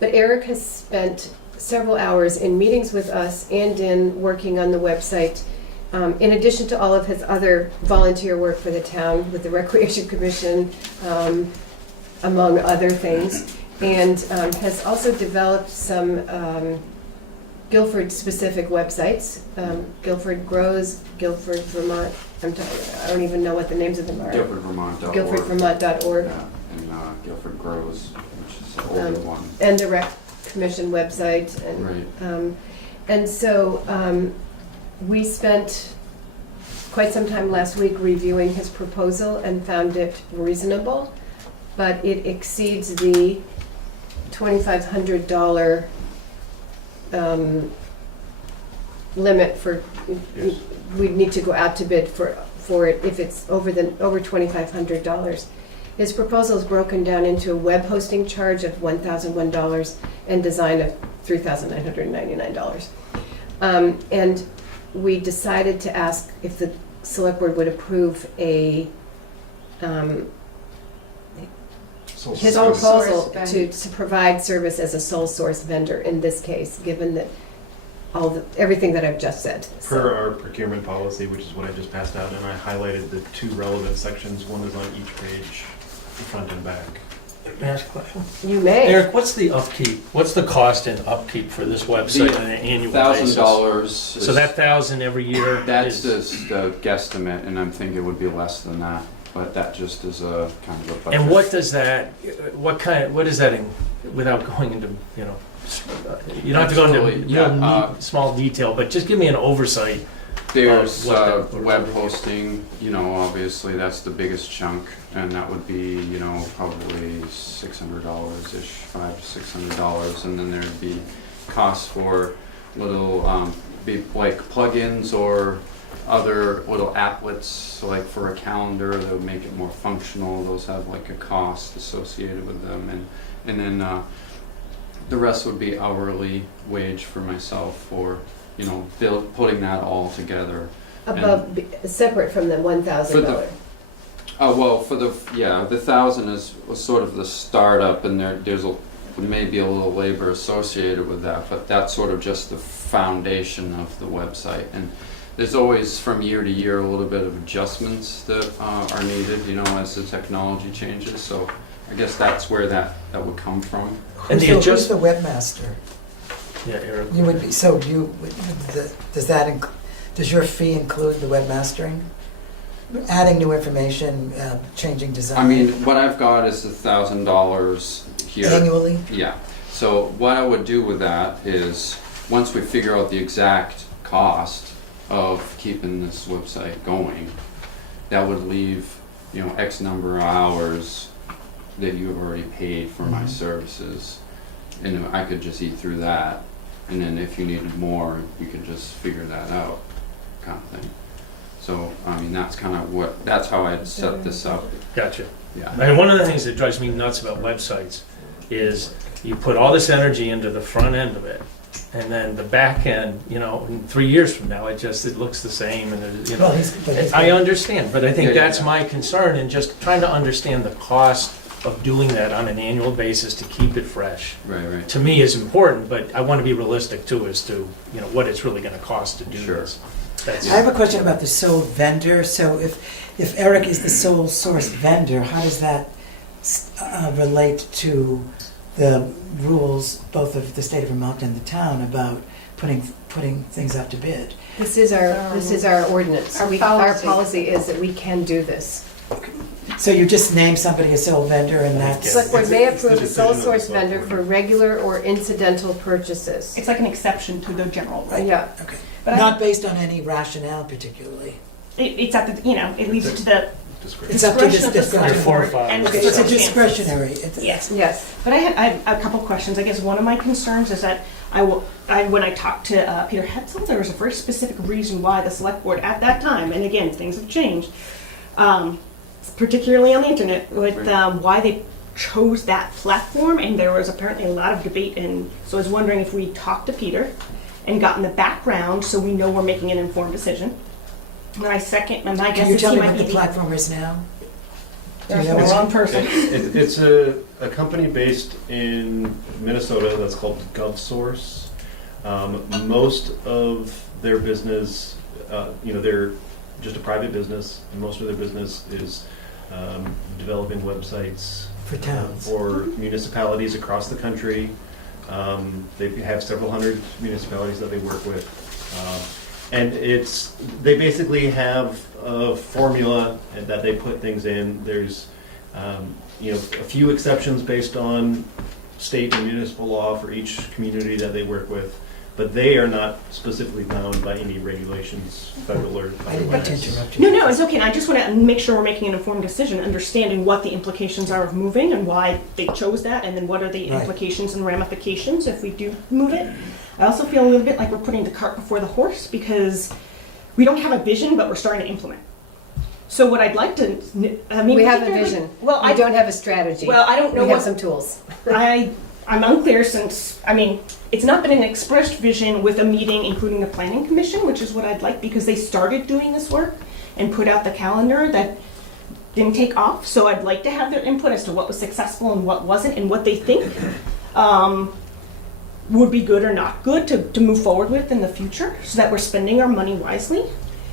Eric has spent several hours in meetings with us and in working on the website, in addition to all of his other volunteer work for the town with the Recreation Commission, among other things, and has also developed some Guilford-specific websites. Guilford Grows, Guilford, Vermont. I don't even know what the names of them are. GuilfordVermont.org. GuilfordVermont.org. Yeah, and Guilford Grows, which is the older one. And the Rec Commission website. And, Right. And so we spent quite some time last week reviewing his proposal and found it reasonable, but it exceeds the $2,500 limit for, Yes. we'd need to go out to bid for it if it's over $2,500. His proposal is broken down into a web hosting charge of $1,001 and design of $3,999. And we decided to ask if the select board would approve his Sole source proposal vendor. to provide service as a sole source vendor in this case, given that everything that I've just said. Per our procurement policy, which is what I just passed out, and I highlighted the two relevant sections. One is on each page, front and back. May I ask a question? You may. Eric, what's the upkeep? What's the cost and upkeep for this website on an annual basis? $1,000. So that 1,000 every year? That's is- just the guesstimate, and I'm thinking it would be less than that, but that just is a kind of a budget. And what does that, what is that, without going into, you don't have to go into Absolutely, yeah, real neat, small detail, but just give me an oversight. There's what the- web hosting, obviously that's the biggest chunk, and that would be, probably $600-ish, $500 to $600, and then there'd be costs for little, be like plugins or other little applets, so like for a calendar that would make it more functional. Those have like a cost associated with them, and then the rest would be hourly wage for myself for putting that all together. Separate from the $1,000. Well, the 1,000 was sort of the startup, and there's maybe a little labor associated with that, but that's sort of just the foundation of the website. And there's always, from year to year, a little bit of adjustments that are needed, as the technology changes. So I guess that's where that would come from. And Who's the webmaster? Yeah, Eric. You would be, does your fee include the webmastering? adding new information, changing design? I mean, what I've got is $1,000 here. Annually? Yeah. So what I would do with that is, once we figure out the exact cost of keeping this website going, that would leave, you know, X number of hours that you've already paid for my services. And I could just eat through that. And then if you needed more, you could just figure that out, kind of thing. So, I mean, that's how I'd set this up. Gotcha. Yeah. And one of the things that drives me nuts about websites is you put all this energy into the front end of it, and then the back end, you know, in 3 years from now, it looks the same, and there's, you know. Well, I understand, but I think Yeah, that's yeah. my concern, in just trying to understand the cost of doing that on an annual basis to keep it fresh. Right. To me is important, but I want to be realistic too as to, you know, what it's really gonna cost to do Sure. this. That's- I have a question about the sole vendor. So if Eric is the sole source vendor, how does that relate to the rules, both of the state of Vermont and the town, about putting things up to bid? This is our ordinance. Our Our policy. policy is that we can do this. So you just name somebody a sole vendor and that's... Select board may It's the approve a decision sole of the source select vendor board. for regular or incidental purchases. It's like an exception to the general rule. Yeah, Okay. But Not based on any rationale particularly. It's at the, you know, it leaves it to the Discretion. It's up to discretion of the discretion. select board. 4 or 5. and Okay, so it's a circumstances. discretionary. Yes. yes. But I have a couple questions. I guess one of my concerns is that when I talked to Peter Hetzel, there was a very specific reason why the select board at that time, and again, things have changed, particularly on the internet, with why they chose that platform, and there was apparently a lot of debate, and so I was wondering if we talked to Peter and gotten the background so we know we're making an informed decision. And my guess Can you is tell he me might what the be platform is now? there's Do you the know? wrong person. It's a company based in Minnesota that's called GovSource. Most of their business, you know, they're just a private business, and most of their business is developing websites For towns. for municipalities across the country. They have several hundred municipalities that they work with. And they basically have a formula that they put things in. There's, you know, a few exceptions based on state and municipal law for each community that they work with, but they are not specifically bound by any regulations, federal or I didn't mean to interrupt you. No, it's okay. And I just want to make sure we're making an informed decision, understanding what the implications are of moving and why they chose that, and then what are the Right. implications and ramifications if we do move it. I also feel a little bit like we're putting the cart before the horse because we don't have a vision, but we're starting to implement. So what I'd like to, I mean, We have a particularly- vision. Well, We don't have a strategy. Well, I don't know We have what some tools. I'm unclear since, I mean, it's not been an expressed vision with a meeting including the planning commission, which is what I'd like because they started doing this work and put out the calendar that didn't take off. So I'd like to have their input as to what was successful and what wasn't and what they think would be good or not good to move forward with in the future so that we're spending our money wisely.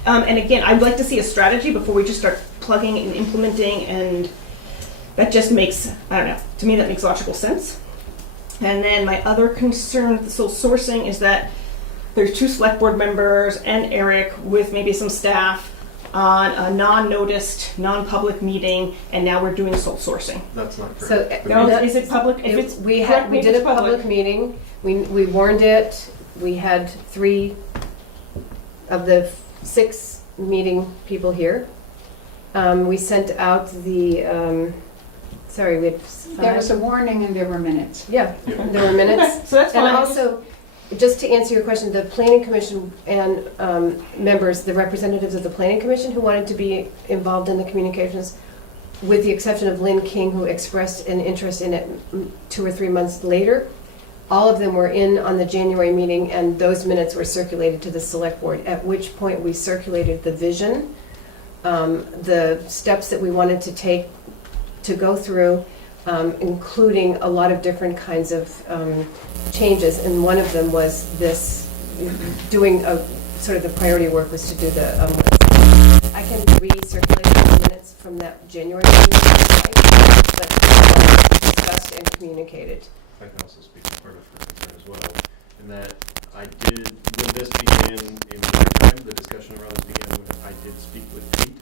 And again, I'd like to see a strategy before we just start plugging and implementing, and that just makes, I don't know, to me that makes logical sense. And then my other concern with the sole sourcing is that there's 2 select board members and Eric with maybe some staff on a non-noticed, non-public meeting, and now we're doing sole sourcing. That's not So, correct. No, that- is it public? If it's We correct, we maybe did a it's public meeting, we warned it, we had 3 of the 6 meeting people here. We sent out the, sorry, we had 5. There was a warning and there were minutes. Yeah, there were minutes. Okay, so that's fine. And also, just to answer your question, the planning commission and members, the representatives of the planning commission who wanted to be involved in the communications, with the exception of Lynn King, who expressed an interest in it 2 or 3 months later, all of them were in on the January meeting, and those minutes were circulated to the select board, at which point we circulated the vision, the steps that we wanted to take to go through, including a lot of different kinds of changes, and one of them was this, doing a, sort of the priority work was to do the, I can recirculate the minutes from that January meeting, but discussed and communicated. I can also speak to part of her concern as well, in that I did, when this began in winter time, the discussion around this began when I did speak with Pete.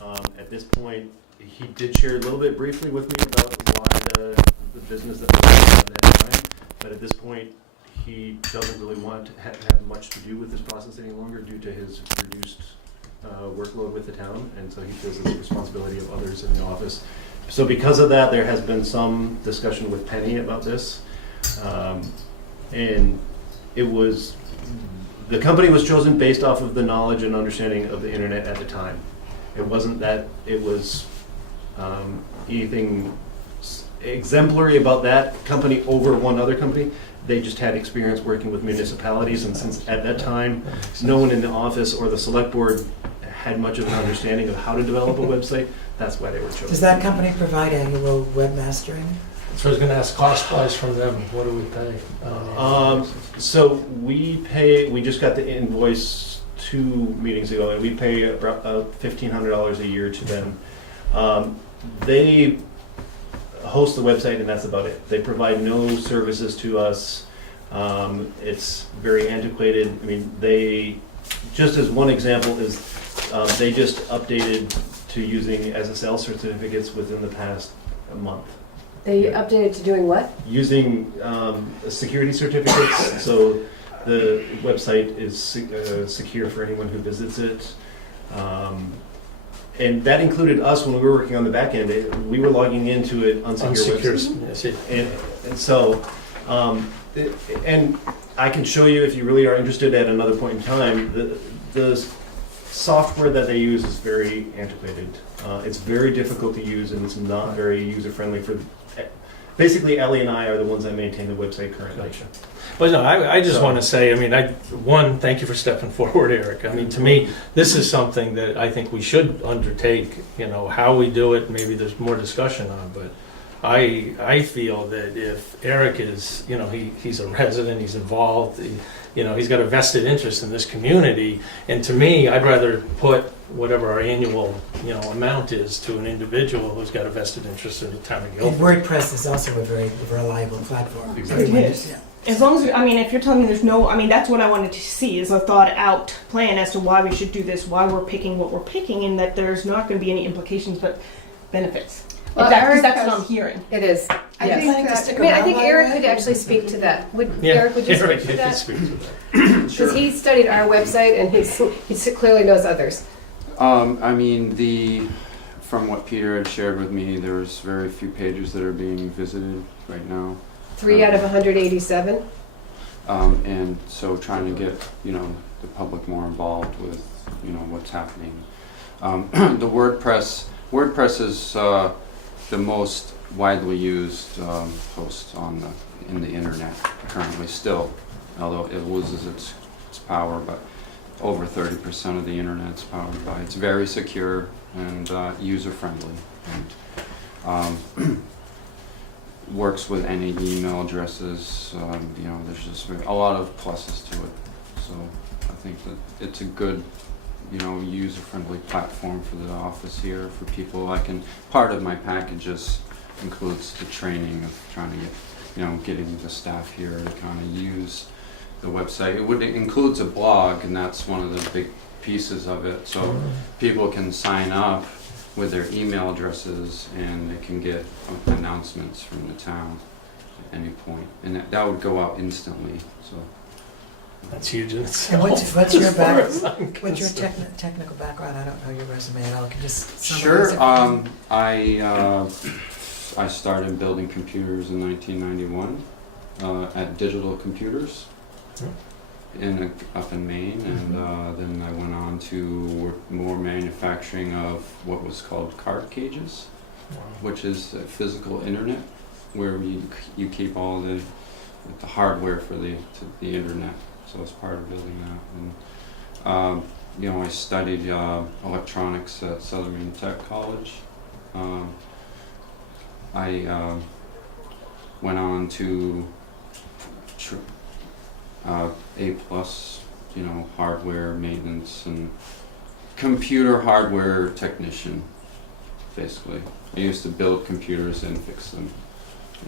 At this point, he did share a little bit briefly with me about why the business that we had at that time, but at this point, he doesn't really want to have much to do with this process any longer due to his reduced workload with the town, and so he feels it's the responsibility of others in the office. So because of that, there has been some discussion with Penny about this, and the company was chosen based off of the knowledge and understanding of the internet at the time. It wasn't that it was anything exemplary about that company over one other company. They just had experience working with municipalities, and since at that time, no one in the office or the select board had much of an understanding of how to develop a website, that's why they were chosen. Does that company provide annual webmastering? So I was gonna ask cost-wise from them, what do we pay? So we just got the invoice 2 meetings ago, and we pay about $1,500 a year to them. They host the website, and that's about it. They provide no services to us. It's very antiquated. I mean, just as one example is, they just updated to using SSL certificates within the past month. They updated to doing what? Using security certificates, so the website is secure for anyone who visits it. And that included us when we were working on the back end. We were logging into it unsecure website. And so, and I can show you if you really are interested at another point in time, the software that they use is very antiquated. It's very difficult to use, and it's not very user-friendly for, basically Ellie and I are the ones that maintain the website currently. Gotcha. But no, I just want to say, I mean, thank you for stepping forward, Eric. I mean, to me, this is something that I think we should undertake. You know, how we do it, maybe there's more discussion on, but I feel that if Eric is, you know, he's a resident, he's involved, you know, he's got a vested interest in this community, and to me, I'd rather put whatever our annual, you know, amount is to an individual who's got a vested interest in the town of And Guilford. WordPress is also a very reliable platform. Exactly. Everyone It is. yeah. As long as, I mean, if you're telling me there's no, I mean, that's what I wanted to see, is a thought out plan as to why we should do this, why we're picking what we're picking, and that there's not going to be any implications but benefits. Well, Because Eric that's has- what I'm hearing. It is. I Yes. think Planning to that, stick I mean, I around think that Eric way? could actually speak to that. Yeah, Eric, would you Eric, speak to you can that? speak to that. Because he studied our website, and he clearly knows others. I mean, from what Peter had shared with me, there's very few pages that are being visited right now. 3 out of 187. And so trying to get, you know, the public more involved with, you know, what's happening. The WordPress is the most widely used host in the internet currently still, although it loses its power, but over 30% of the internet's powered by. It's very secure and user-friendly, and works with any email addresses. You know, there's just a lot of pluses to it. So I think that it's a good, you know, user-friendly platform for the office here for people. Part of my packages includes the training of trying to get, you know, getting the staff here to kind of use the website. It includes a blog, and that's one of the big pieces of it. So people can sign up with their email addresses, and they can get announcements from the town at any point, and that would go out instantly. So That's huge in itself. And what's your as far back? as I'm What's your concerned. technical background? I don't know your resume at all. Can you just sure. summarize it? I started building computers in 1991 at Digital Computers up in Maine, and then I went on to work more manufacturing of what was called card cages, which is a physical internet where you keep all the hardware for the internet. So it's part of building that. And you know, I studied electronics at Southern Tech College. I went on to A+, you know, hardware maintenance and computer hardware technician, basically. I used to build computers and fix them.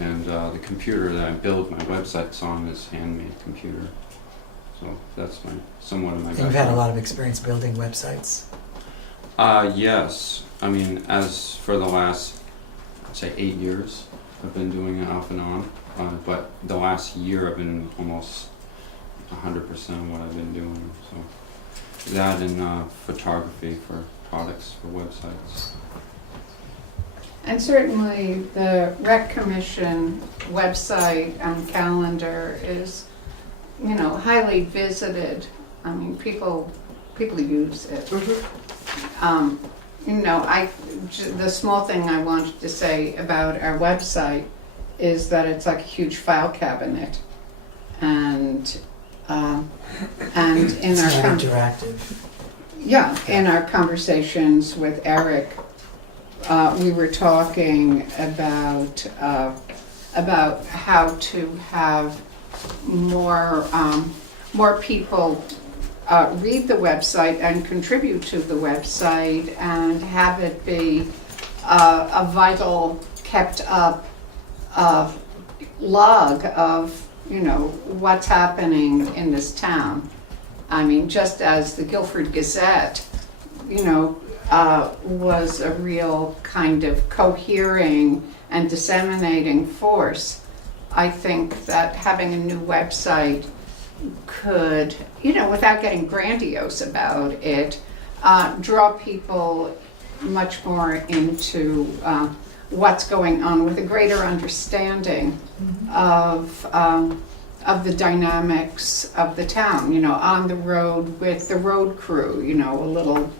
And the computer that I build my websites on is handmade computer. So that's somewhat of my background. You've had a lot of experience building websites. Yes. I mean, as for the last, I'd say 8 years, I've been doing it off and on. But the last year, I've been almost 100% of what I've been doing. So that and photography for products for websites. And certainly the Rec Commission website and calendar is, you know, highly visited. I mean, people use it. You know, the small thing I wanted to say about our website is that it's like a huge file cabinet, and in It's our not interactive. in our conversations with Eric, we were talking about how to have more people read the website and contribute to the website, and have it be a vital, kept up log of, you know, what's happening in this town. I mean, just as the Guilford Gazette, you know, was a real kind of cohering and disseminating force, I think that having a new website could, you know, without getting grandiose about it, draw people much more into what's going on, with a greater understanding of the dynamics of the town, you know, on the road with the road crew, you know, a little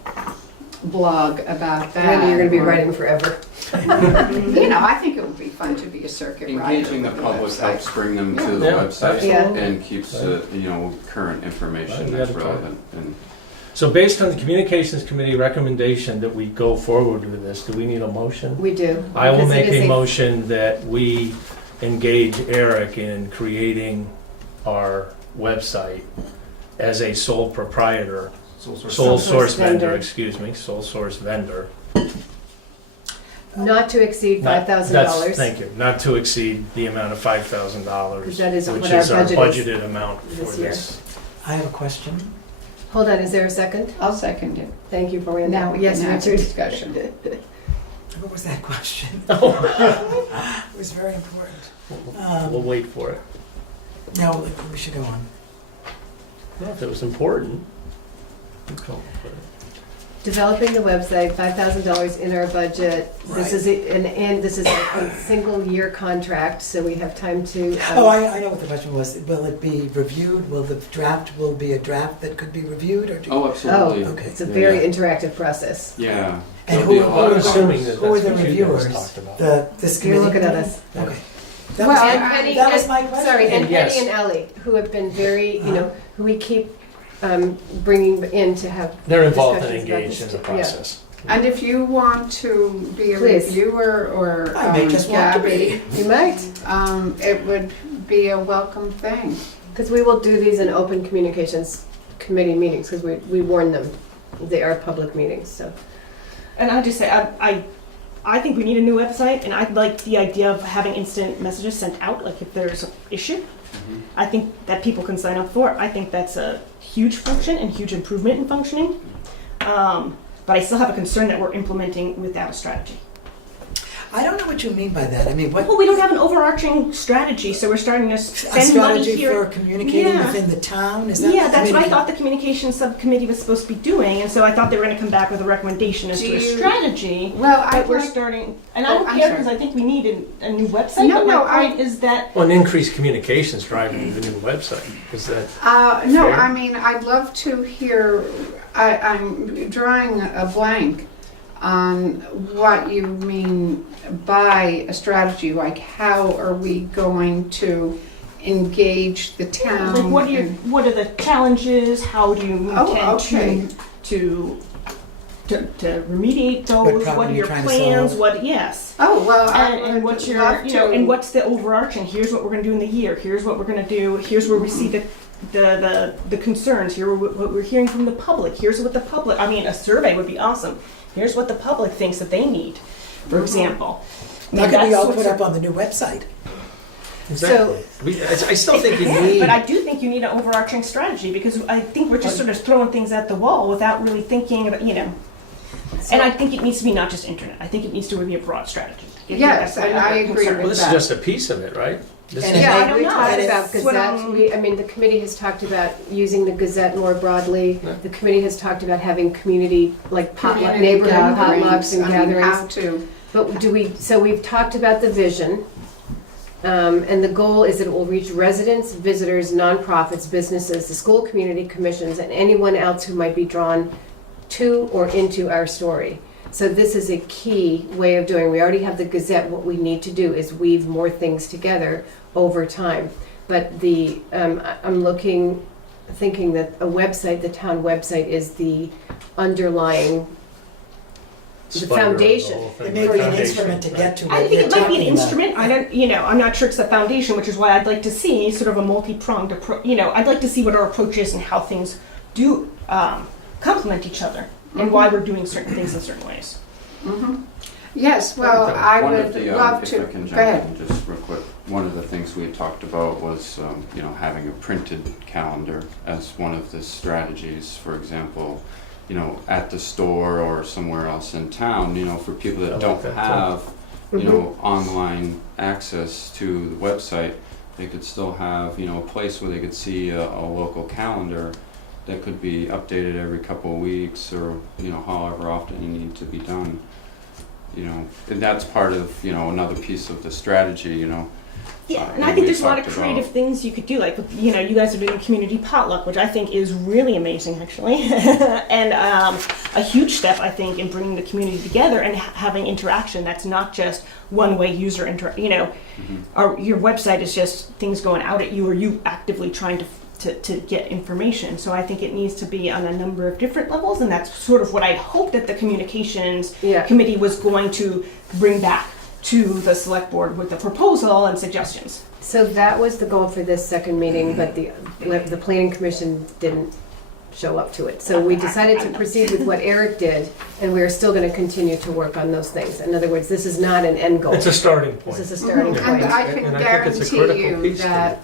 blog about that. Maybe you're going to be or- writing forever. You know, I think it would be fun to be a circuit rider. Engaging the with public website. helps bring them to the Yeah, website absolutely. and keeps current information Right, that's you gotta try. relevant. And So based on the Communications Committee recommendation that we go forward with this, do we need a motion? We do. I will because it make is a motion that we engage Eric in creating our website as a sole proprietor, sole source vendor, sole source vendor. Not to exceed $5,000. That's- Thank you, not to exceed the amount of $5,000, Because that is which what our is our budget is budgeted amount for this year. this. I have a question. Hold on, is there a second? I'll second it. Thank you, Miranda. Now we Yes, can have a Richard. discussion. What was that question? Oh. It was very important. We'll wait for it. No, we should go on. Well, if it was important. we'll go for it. Developing the website, $5,000 in our budget. This is this is a single year contract, so we have time to. Oh, I know what the question was. Will it be reviewed? Will the draft be a draft that could be reviewed, or do oh, absolutely. okay. It's a Yeah, very yeah. interactive process. Yeah. And There'll be who- a lot I'm of assuming that who are that's the what you guys reviewers? talked about. This You're committee? looking at us. Okay. Well, That And Penny, that was my question. Sorry, and Yes. Penny and Ellie, who have been very, you know, who we keep bringing in to have. They're involved and discussions about engaged in this the too. Yeah. process. And if you want to be a Please. reviewer or I may just want to Gabby, You might, it would be a welcome thing. because we will do these in open communications committee meetings, because we warn them. They are public meetings, so. And I just say, I think we need a new website, and I like the idea of having instant messages sent out, like if there's an issue. Mhm. I think that people can sign up for. I think that's a huge function and huge improvement in functioning. But I still have a concern that we're implementing without a strategy. I don't know what you mean by that. I mean, what Well, we don't have an overarching strategy, so we're starting to a spend money strategy here. for communicating Yeah. within the town? Is that? Yeah, that's mean, what I thought the communications subcommittee was supposed to be doing, and so I thought they were going to come back with a recommendation as Do to a you- strategy. Well, I But we're like, starting, and I Oh, don't I'm care sorry. because I think we need a new website. No, but no, my point is that Well, an increased communications driving the new website, is that, no, Fair. I mean, I'd love to hear, I'm drawing a blank on what you mean by a strategy, like how are we going to engage the town? like what are the challenges? How do you Oh, intend okay. to remediate those? What What problem are are you your trying to plans? solve? What yes. Oh, well, I And would what's your, love you know, to. and what's the overarching? Here's what we're going to do in the year. Here's what we're going to do. Here's where we see the concerns. Here what we're hearing from the public. Here's what the public. I mean, a survey would be awesome. Here's what the public thinks that they need, for example. That could be all That's put what's- up on the new website. exactly. I still think you Yeah, need. but I do think you need an overarching strategy because I think we're just sort of throwing things at the wall without really thinking about, you know. And I think it needs to be not just internet. I think it needs to be a broad strategy. think Yes, that's one of I the agree concerns. with Well, this is that. just a piece of it, right? This And is- Yeah, I don't We know. talked That's about what Gazette, I'm- I mean, the committee has talked about using the Gazette more broadly. Yeah. The committee has talked about having community, like potluck, Community neighborhood gatherings, potlucks and I mean, gatherings. how to, But so we've talked about the vision, and the goal is that it will reach residents, visitors, nonprofits, businesses, the school community commissions, and anyone else who might be drawn to or into our story. So this is a key way of doing. We already have the Gazette. What we need to do is weave more things together over time. But I'm thinking that a website, the town website, is the underlying, the Sputter of foundation. whole thing. It may be an Foundation, instrument to right. get to I what think you're it might be an talking about. instrument. I don't, I'm not sure it's the foundation, which is why I'd like to see sort of a multi-pronged approach. I'd like to see what our approach is and how things do complement each other and why we're doing certain things in certain ways. mhm. Yes, well, I One would of the, love if to, I can go jump ahead. in just real quick, one of the things we had talked about was, having a printed calendar as one of the strategies, for example, at the store or somewhere else in town, for people I that like don't that too. have, Mhm. online access to the website, they could still have, a place where they could see a local calendar that could be updated every couple of weeks or, however often it needs to be done. And that's part of, another piece of the strategy, Yeah, and and I think we there's a lot of talked creative about- things you could do. Like, you guys are doing community potluck, which I think is really amazing, actually, and a huge step, I think, in bringing the community together and having interaction. That's not just one-way user or your website is just things going out at you, or you actively trying to get information. So I think it needs to be on a number of different levels, and that's sort of what I hope that the communications Yeah. committee was going to bring back to the select board with a proposal and suggestions. So that was the goal for this second meeting, but the planning commission didn't show up to it. So we decided to proceed with what Eric did, and we are still going to continue to work on those things. In other words, this is not an end goal. It's a starting This point. is a starting And point. I can And I think it's a guarantee critical you piece to that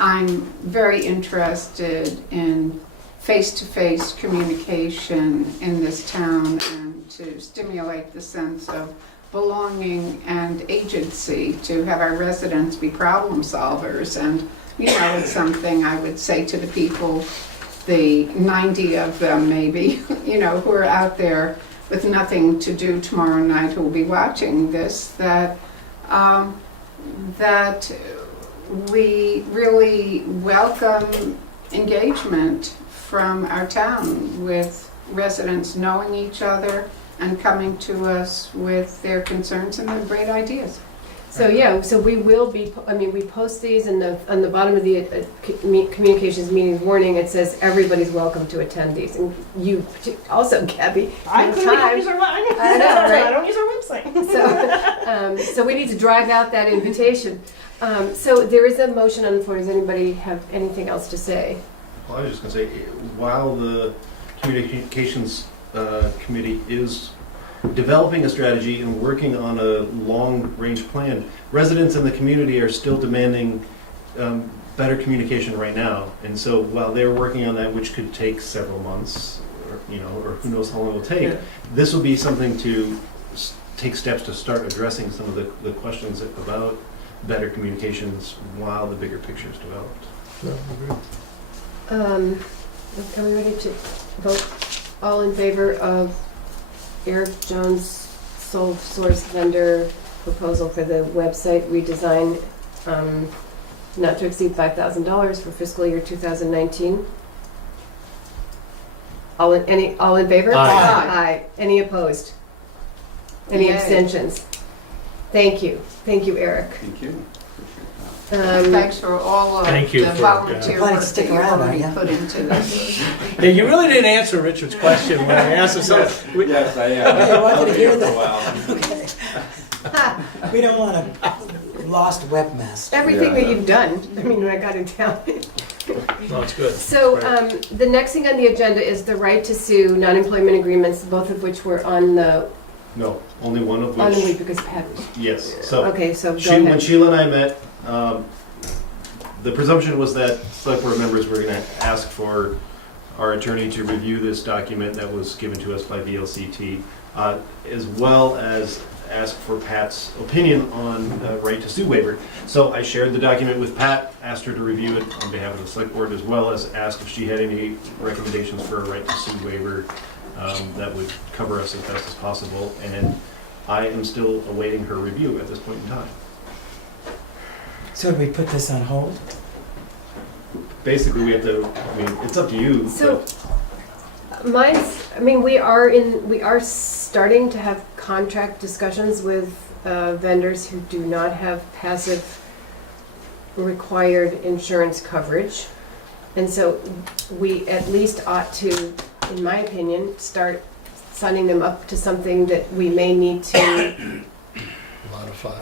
I'm very interested in face-to-face communication in this town and to stimulate the sense of belonging and agency, to have our residents be problem solvers. And, it's something I would say to the people, the 90 of them maybe, who are out there with nothing to do tomorrow night, who will be watching this, that we really welcome engagement from our town, with residents knowing each other and coming to us with their concerns and their great ideas. So we will be, we post these on the bottom of the communications meeting warning. It says everybody's welcome to attend these. And you also, Gabby, I in clearly don't time. use our I know, right? I don't use our website. So we need to drive out that invitation. So there is a motion on the floor. Does anybody have anything else to say? Well, I was just gonna say, while the communications committee is developing a strategy and working on a long-range plan, residents in the community are still demanding better communication right now. And so while they're working on that, which could take several months, or who knows how long it will take, Yeah. this will be something to take steps to start addressing some of the questions about better communications while the bigger picture is developed. Yeah, I agree. Are we ready to vote? All in favor of Eric Jones' sole source vendor proposal for the website redesign, not to exceed $5,000 for fiscal year 2019? All in favor? Aye. Aye. Any opposed? Any Yay. abstentions? Thank you, Eric. Thank you. Thanks for all of Thank you the for, volunteer Planning work to stick that you've around, already aren't put into this. Yeah, you really didn't answer Richard's question when I asked him. So Yes, I Okay, I wanted to hear for a that. while. Okay. We don't want a lost webmaster. Everything Yeah, that yeah. you've done, when I got in town. No, it's good. So, Right. the next thing on the agenda is the right to sue non-employment agreements, both of which were on the, No, only one of on the which, week because Pat, yes. So okay, so go when ahead. Sheila and I met, the presumption was that select board members were gonna ask for our attorney to review this document that was given to us by VLCT. as well as ask for Pat's opinion on right to sue waiver. So I shared the document with Pat, asked her to review it on behalf of the select board, as well as asked if she had any recommendations for a right to sue waiver that would cover us as best as possible. And I am still awaiting her review at this point in time. So do we put this on hold? Basically, we have to, I mean, it's up to you. So, but we are starting to have contract discussions with vendors who do not have passive required insurance coverage. And so we at least ought to, in my opinion, start signing them up to something that we may need to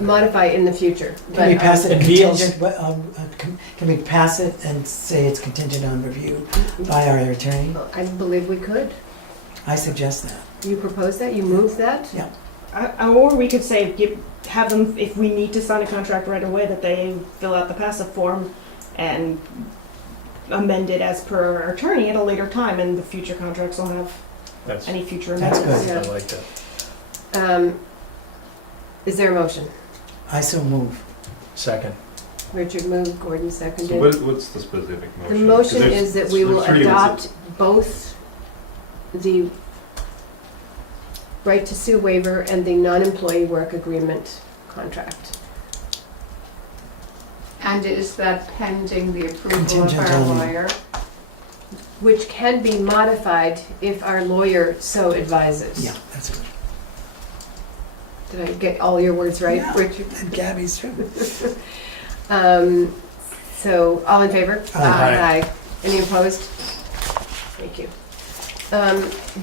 modify in the future. Can we pass it and deals- contingent, can we pass it and say it's contingent on review by our attorney? I believe we could. I suggest that. You propose that? You move that? Yeah. Or we could say, have them, if we need to sign a contract right away, that they fill out the passive form and amend it as per our attorney at a later time, and the future contracts will have That's, any future That's amendments. good. I like that. Is there a motion? I so move. Second. Richard moved, Gordon seconded. So what's the specific motion? The motion 'Cause there's- is that we will there's three of us. adopt both the right to sue waiver and the non-employee work agreement contract. And is that pending the approval of Contingent our on- lawyer? Which can be modified if our lawyer so advises. Yeah, that's it. Did I get all your words right, Yeah. Richard? And Gabby's too. So, all in favor? Aye. Aye. Any opposed? Thank you.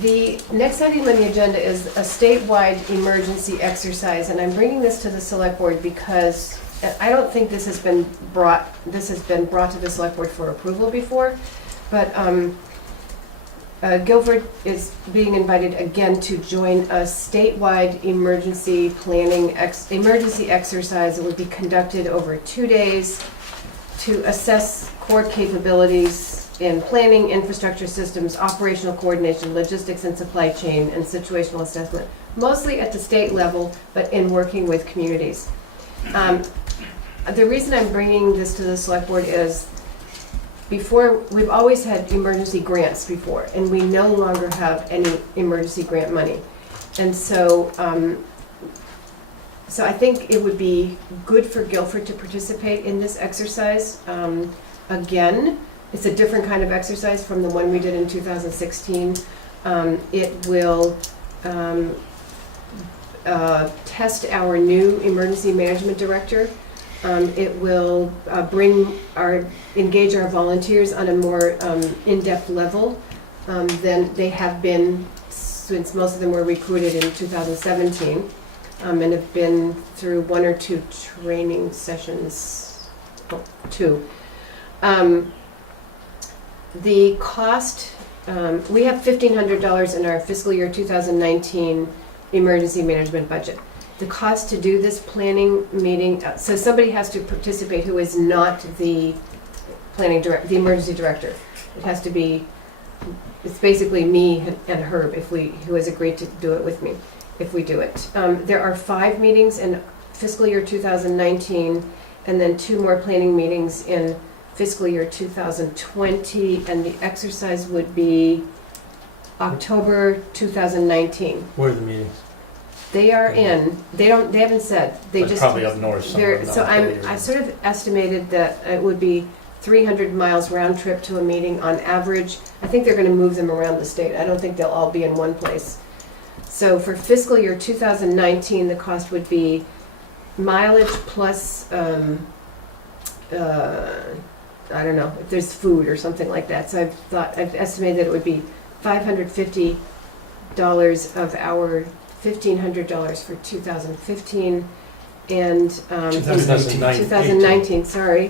The next item on the agenda is a statewide emergency exercise, and I'm bringing this to the select board because I don't think this has been brought to the select board for approval before, but Guilford is being invited again to join a statewide emergency planning emergency exercise that would be conducted over 2 days to assess core capabilities in planning, infrastructure systems, operational coordination, logistics and supply chain, and situational assessment, mostly at the state level, but in working with communities. The reason I'm bringing this to the select board is before, we've always had emergency grants before, and we no longer have any emergency grant money. And so, so I think it would be good for Guilford to participate in this exercise. Again, it's a different kind of exercise from the one we did in 2016. It will test our new emergency management director. It will engage our volunteers on a more in-depth level than they have been since most of them were recruited in 2017 and have been through 1 or 2 training sessions, 2. The cost, we have $1,500 in our fiscal year 2019 emergency management budget. The cost to do this planning meeting, so somebody has to participate who is not the planning director, the emergency director. It has to be, it's basically me and Herb who has agreed to do it with me, if we do it. There are 5 meetings in fiscal year 2019, and then 2 more planning meetings in fiscal year 2020, and the exercise would be October 2019. Where are the meetings? They are in, they haven't said, they Like just. probably up north somewhere. So I sort of estimated that it would be 300 miles round trip to a meeting on average. I think they're gonna move them around the state. I don't think they'll all be in one place. So for fiscal year 2019, the cost would be mileage plus, I don't know, if there's food or something like that. So I've estimated that it would be $550 of our $1,500 for 2015 and 2019, sorry.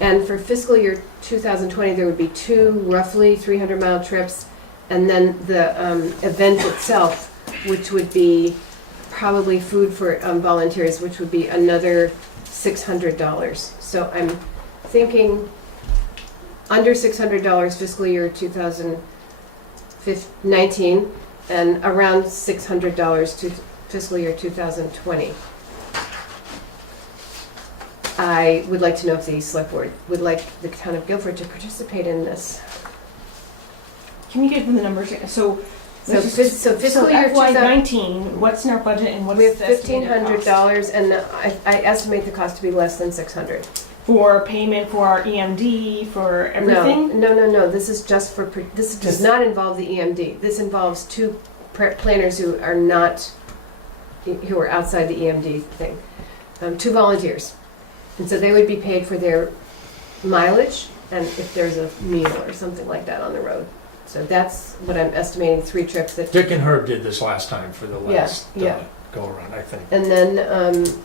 And for fiscal year 2020, there would be 2 roughly 300-mile trips, and then the event itself, which would be probably food for volunteers, which would be another $600. So I'm thinking under $600 fiscal year 2019, and around $600 to fiscal year 2020. I would like to know if the select board would like the town of Guilford to participate in this. Can you give them the numbers? So Fiscal year FY 2000, '19, what's in our budget and what's we have the estimated cost? $1,500, and I estimate the cost to be less than $600. For payment for our EMD, for everything? No, this is just for, this does not involve the EMD. This involves two planners who are not, who are outside the EMD thing. Two volunteers. And so they would be paid for their mileage and if there's a meal or something like that on the road. So that's what I'm estimating, 3 trips that. Dick and Herb did this last time for the last yeah. go around, I think. And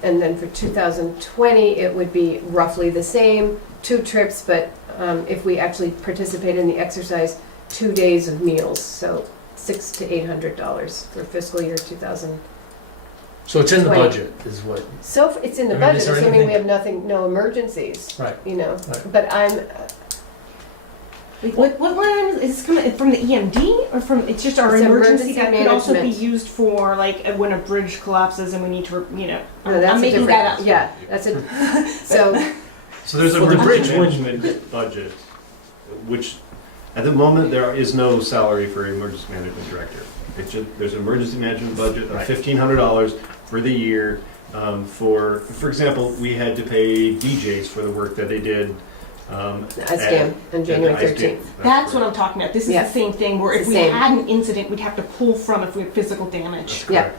then for 2020, it would be roughly the same, 2 trips, but if we actually participate in the exercise, 2 days of meals, so $600 to $800 for fiscal year 2000. So it's in the 20. budget, is what. So it's in the I mean, budget, is there assuming we anything- have nothing, no emergencies, Right. you know. Right. But I'm, What line is this coming from the EMD or from? It's just our It's emergency emergency that could also be management. used for like when a bridge collapses and we need to, no, I'm that's a making different, that up. yeah, that's a, so, So there's a Well, the emergency bridge management budget, which, at the moment, there is no salary for emergency management director. It's just, there's an emergency management budget of Right. $1,500 for the year. For example, we had to pay DJs for the work that they did. ice dam on January 13th. That's what I'm talking about. This is Yeah. the same thing where It's if the we same. had an incident, we'd have to pull from if we had physical damage. Yeah.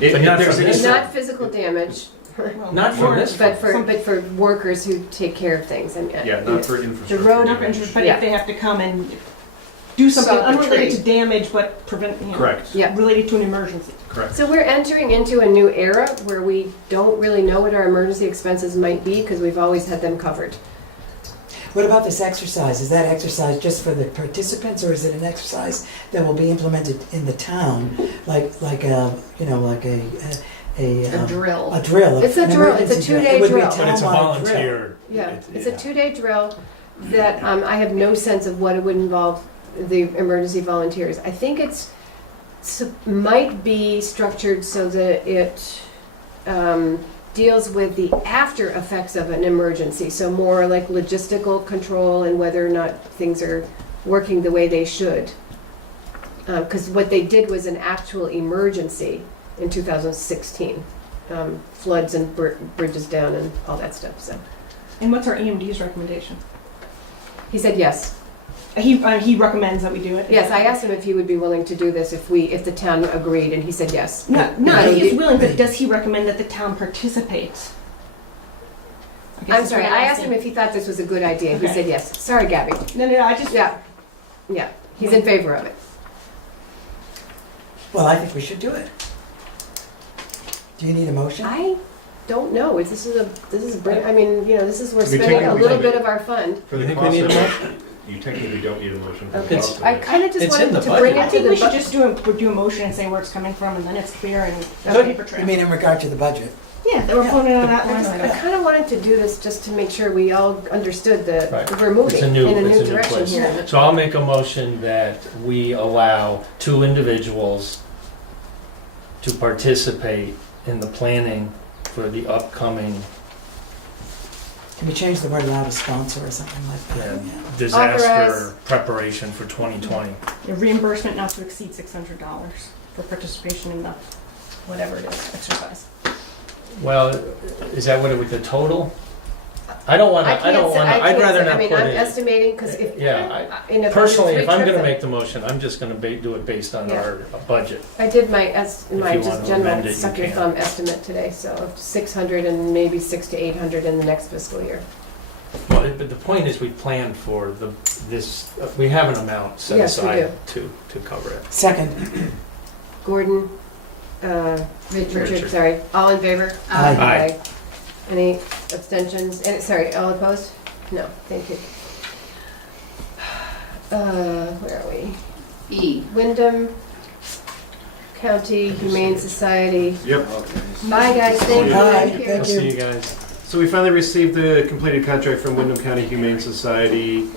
But not for this. Not physical damage, Well, Not from or- this. but for workers who take care of things and. Yeah, not for infrastructure. road- Not for insurance, but Yeah. if they have to come and do something Stop a unrelated tree. to damage but prevent, Correct, Yeah. related to an emergency. correct. So we're entering into a new era where we don't really know what our emergency expenses might be because we've always had them covered. What about this exercise? Is that exercise just for the participants, or is it an exercise that will be implemented in the town, like a, you know, like a Drill. a drill? It's a an drill. It's a emergency drill. 2-day It would be a drill. But it's a townwide drill. volunteer. Yeah, it's a 2-day drill that I have no sense of what it would involve the emergency volunteers. I think might be structured so that it deals with the after effects of an emergency. So more like logistical control and whether or not things are working the way they should. Because what they did was an actual emergency in 2016. Floods and bridges down and all that stuff, so. And what's our EMD's recommendation? He said yes. He recommends that we do it. Yes, I asked him if he would be willing to do this if the town agreed, and he said yes. No, But he is willing, but does he recommend that the town participates? I guess I'm is sorry, what I I'm asked him asking. if he thought this was a good idea. He Okay. said yes. Sorry, Gabby. No, I just. Yeah, he's in favor of it. Well, I think we should do it. Do you need a motion? I don't know. This is I mean, you know, this is, we're We spending a technically little do bit it. of our fund. For You the think we cost need a of it, motion? you technically don't need a motion. for the Okay, cost of I it. kind of just It's in wanted the to bring budget. it I to think the we should bu- just do a motion and say where it's coming from, and then it's clear and a Okay. paper trail. You mean in regard to the budget? Yeah, that we're pulling it out of that I line just- I item. kind of wanted to do this just to make sure we all understood that Right. we're moving It's a in new- a it's new a new direction place. here. So I'll make a motion that we allow 2 individuals to participate in the planning for the upcoming Can we change the word allow to sponsor or something like that? Yeah. Yeah. disaster Authorize. preparation for 2020. A reimbursement not to exceed $600 for participation in the whatever it is exercise. Well, is that what it was, the total? I don't want to, I don't want to, I'd rather not I mean, put I'm it. estimating, because if. Yeah, in a- Personally, if I'm three going to trips, make the motion, I'm just going to do it based on Yeah. our budget. I did my you just want to general amend it, you suck your can. thumb estimate today, so 600 and maybe 600 to 800 in the next fiscal year. Well, but the point is, we plan for we have an amount set Yes, we aside to cover it. Second. Gordon, Richard, sorry, all in favor? Aye. Aye. Any abstentions? Sorry, all opposed? No, thank you. Where are we? E. Wyndham County Humane Society. Yep. Bye, guys, thank you. Bye. Thank you. Thank I'll see you guys. So we finally received the completed contract from Wyndham County Humane Society.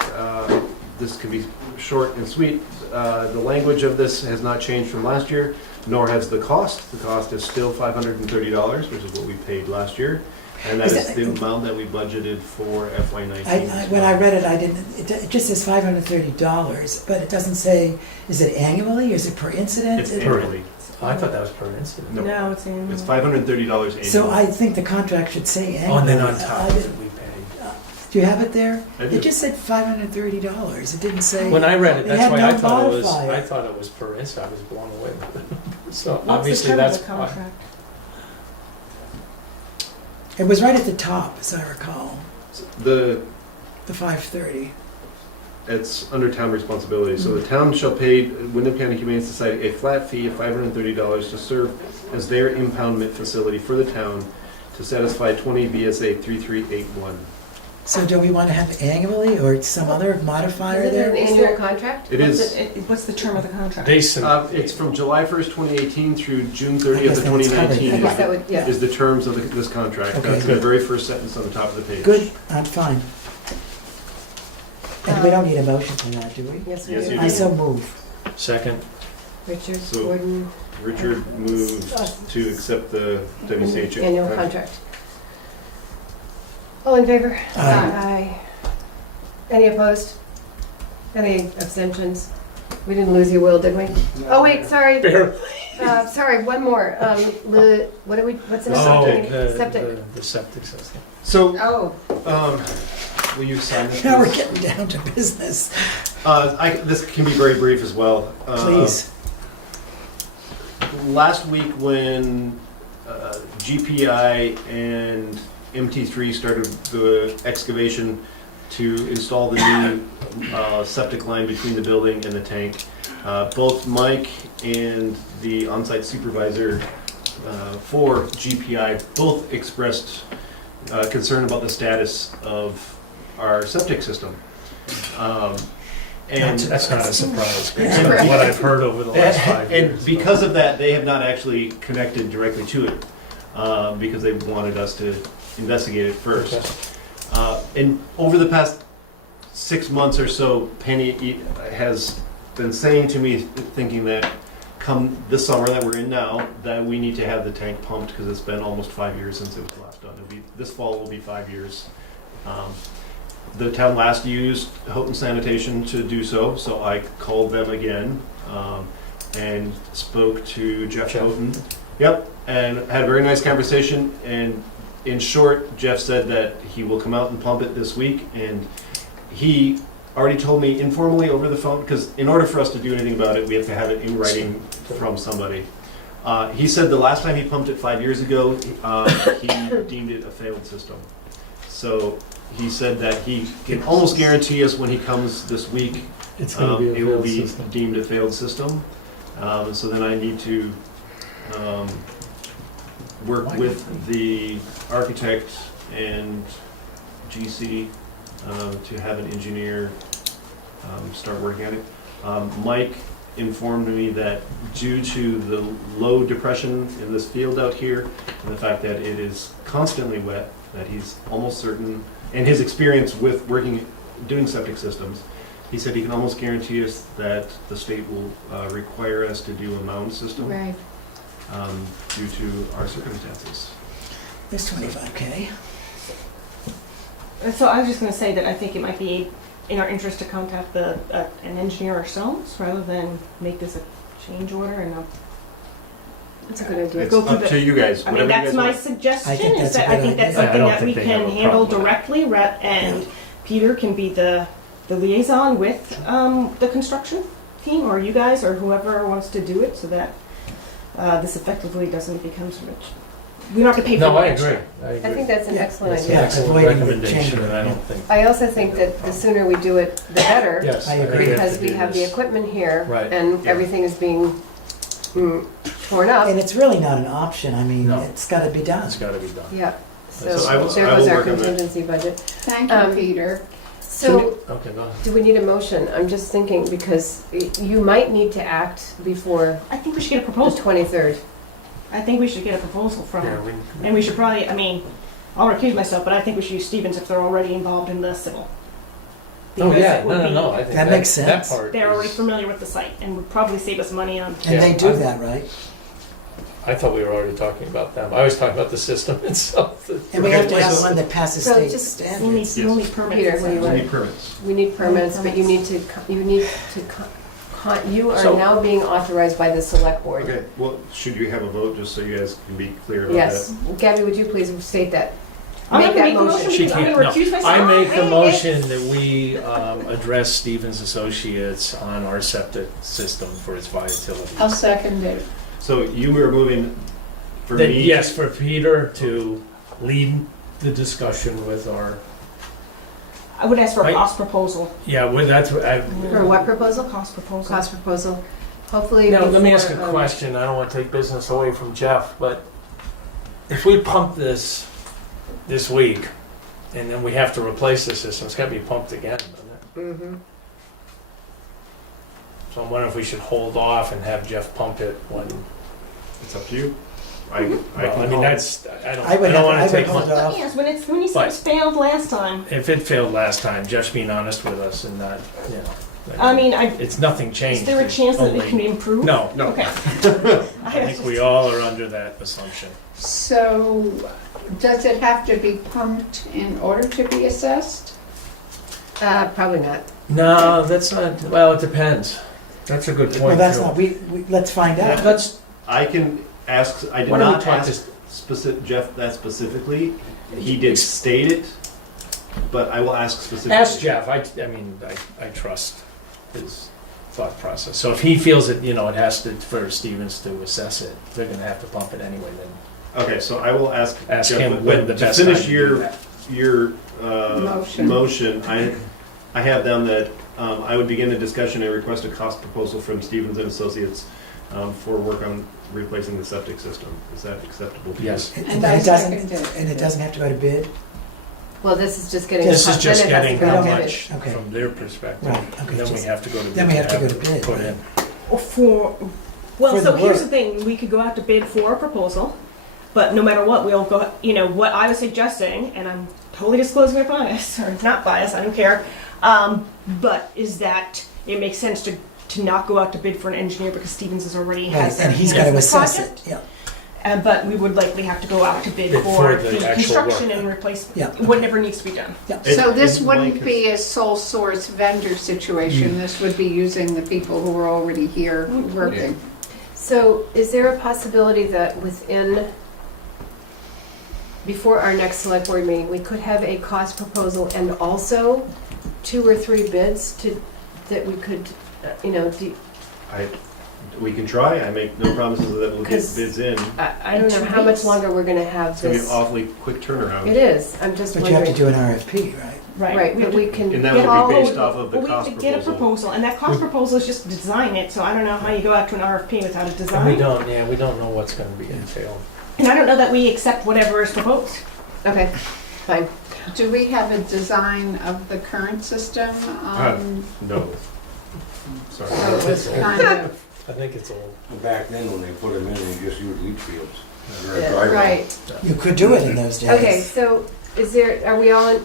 This can be short and sweet. the language of this has not changed from last year, nor has the cost. The cost is still $530, which is what we paid last year. And that Is is that- the amount that we budgeted for FY19. When I read it, I didn't, it just says $530, but it doesn't say, is it annually, or is it per incident? It's annually. Oh, I thought that was per incident. No, it's in. it's $530 annually. So I think the contract should say annually. Oh, and then on I top, didn't- we paid. Do you have it there? I do. It just said $530, it didn't say. When I read it, It that's had why no I thought it was, modifier. I thought it was per incident, I was blown away with it. So What's the obviously term of that's the why. contract? It was right at the top, as I recall, The the 530. It's under town responsibility, so the town shall pay Wyndham County Humane Society a flat fee of $530 to serve as their impoundment facility for the town to satisfy 20 VSA 3381. So do we want to have annually, or some other modifier Is it an there? annual contract? It is, What's the term of the contract? They said, it's from July 1st, 2018 through June I 30th guess of then it's covered. 2019 I guess that would, yeah. is the terms of this contract. Okay, That's the good. very first sentence on the top of the page. Good, I'm fine. And we don't need a motion for that, do we? Yes, we Yes, do. you I so move. second, Richard, So- Gordon. Richard moved to accept the WCH Annual contract. All in favor? Aye. Any opposed? Any abstentions? We didn't lose you, Will, did we? Oh, wait, sorry. barely. Sorry, one more. What do we, what's in the Oh, septic? Septic. the septic system. So, Oh, will you sign this? Now we're please? getting down to business. This can be very brief as well. Please. Last week when GPI and MT3 started the excavation to install the new septic line between the building and the tank, both Mike and the on-site supervisor for GPI both expressed concern about the status of our septic system. And That's not a surprise, based on what I've heard over the last 5 years. and because of that, they have not actually connected directly to it, because they wanted us to investigate it first. And over the past 6 months or so, Penny has been saying to me, thinking that come this summer that we're in now, that we need to have the tank pumped, because it's been almost 5 years since it was last done. This fall will be 5 years. The town last used Houghton Sanitation to do so, so I called them again and spoke to Jeff Houghton. Yep, and had a very nice conversation. And in short, Jeff said that he will come out and pump it this week. And he already told me informally over the phone, because in order for us to do anything about it, we have to have it in writing from somebody. He said the last time he pumped it 5 years ago, he deemed it a failed system. So he said that he can almost guarantee us when he comes this week, It's gonna be a it will failed be system. deemed a failed system. So then I need to work with the architect and GC to have an engineer start working on it. Mike informed me that due to the low depression in this field out here and the fact that it is constantly wet, that he's almost certain, and his experience with doing septic systems, he said he can almost guarantee us that the state will require us to do a mound system Right. due to our circumstances. There's 25K. So I was just gonna say that I think it might be in our interest to contact an engineer ourselves, rather than make this a change order and not. That's a good idea. It's Go through up the- to you guys. I mean, whatever you that's guys my want. suggestion, I think is that's a that I good think that's idea. I something don't that we think they have can a handle problem with that. directly, and Peter can be the liaison with the construction team, or you guys, or whoever wants to do it, so that this effectively doesn't become so much, we don't have to pay for No, I the extra. agree, I agree. I think that's an excellent It's idea. an excellent avoiding the recommendation, chamber. and I don't think, I also think that the sooner we do it, the better. yes. I think agree. we have Because to we do have the this. equipment here. Right. And Yeah. everything is being torn up. And it's really not an option, I mean, No. it's gotta be done. It's gotta be done. Yeah, so So I will- there I goes will our work on that. contingency budget. thank you, Peter. So, Okay, go ahead. do we need a motion? I'm just thinking, because you might need to act before I think we should get a the proposal. 23rd. I think we should get a proposal from Yeah, him. And we should probably, I mean, I'll recuse myself, but I think we should use Stevens if they're already involved in the civil. Oh, because yeah, it would be- I think That makes that sense. part They're already is- familiar with the site and would probably save us money on. And they do I- that, right? I thought we were already talking about them. I was talking about the system itself. And we have to Okay, have so- one that passes So state just- standards. You need permits. Peter, what do you We want? need permits. We need permits, but you need to, you are So- now being authorized by the select board. Okay, well, should you have a vote, just so you guys can be clear about that? Yes. Gabby, would you please state that? I'm Make not that gonna make the motion. motion. She I'm can't, gonna no. recuse myself. I make the Hey, motion that we address Stevens Associates on our septic system for its viability. I'll second it. So you were moving for That, me? yes, for Peter to lead the discussion with our, I would ask for a Right. cost proposal. yeah, well, that's what I. For what proposal? Cost proposal. Cost proposal. Hopefully. Now, let me ask before, a question. I don't want to take business away from Jeff, but if we pump this week, and then we have to replace the system, it's got to be pumped again, doesn't it? Mhm. So I'm wondering if we should hold off and have Jeff pump it when. It's up to you. I Well, I can mean, call. that's I I don't would have, want I to would take. hold off. Yes, when you said But- it's failed last time. If it failed last time, Jeff's being honest with us and not, you know. I mean, It's nothing changed. is there a chance that it Only- can be improved? No, Okay. I think we all are under that assumption. So, does it have to be pumped in order to be assessed? Probably not. No, that's not, well, it depends. That's a good point. Well, that's too. not, let's find Yeah, out. Let's, I can ask, I did Why don't we not talk ask Jeff that specifically. He did state it, but I will ask specifically. ask Jeff. I mean, I trust his thought process. So if he feels that, you know, it has to, for Stevens to assess it, they're gonna have to pump it anyway, then Okay, so I will ask. ask Jeff, him but when the to best time finish to do your that. your Motion. motion, I have down that I would begin a discussion and request a cost proposal from Stevens and Associates for work on replacing the septic system. Is that acceptable to you? Yes. And I it doesn't, second it. and it doesn't have to go to bid? Well, this is just getting. This is just then it has to getting go how to bid. much Okay. from their perspective. Right, okay, And then we just- have to go to bid. then we have to go to it bid, Put right. in. Or for, well, For so the here's work. the thing, we could go out to bid for a proposal, but no matter what, we'll go, you know, what I was suggesting, and I'm totally disclosing my bias, or not bias, I don't care, but is that it makes sense to not go out to bid for an engineer because Stevens is already Right, has. and he's has gotta the assess project. it, yeah. But we would likely have to go out to bid Bid for for the the actual construction work. and replacement, Yeah. whatever needs to be done. So this It- wouldn't Mike be a sole source vendor situation, this would be using the people who are already here working. So is there a possibility that before our next select board meeting, we could have a cost proposal and also 2 or 3 bids that we could, We can try. I make no promises that we'll get 'Cause- bids in. It's I don't know how much longer we're gonna have gonna be an this. awfully quick turnaround. It is, I'm just But you have to wondering. do an RFP, right? Right, but we can. And that get would all- be based off of the Well, cost we get a proposal. proposal, and that cost proposal is just to design it, so I don't know how you go out to an RFP without a And we design. we don't know what's gonna be entailed. And I don't know that we accept whatever is proposed. Okay, fine. Do we have a design of the current system? No. Sorry. So it was kind of, I think it's old. Back then, when they put them in, they just used leach fields. Or a Yeah, dry well. right. You could do it in those days. Okay, so are we all,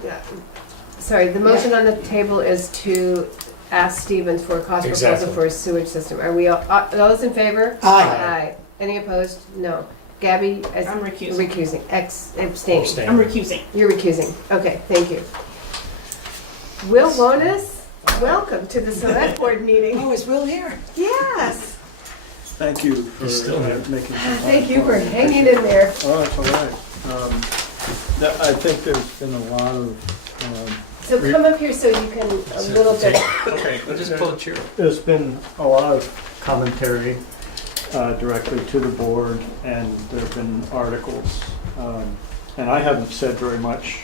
sorry, the motion on the table is to ask Stevens for a cost proposal Exactly. for a sewage system. Are we all, those in favor? Aye. Aye. Any opposed? No. Gabby, as I'm recusing. recusing, abstaining. Abstain. I'm recusing. You're recusing. Okay, thank you. Will Lonis, welcome to the select board meeting. Oh, is Will here? Yes. Thank you for He's still here. making some time. Thank you for hanging in there. Oh, it's all right. I think there's been a lot of, So come up here so you can, a little bit. okay, We'll just pull a chair. there's been a lot of commentary directly to the board, and there've been articles. And I haven't said very much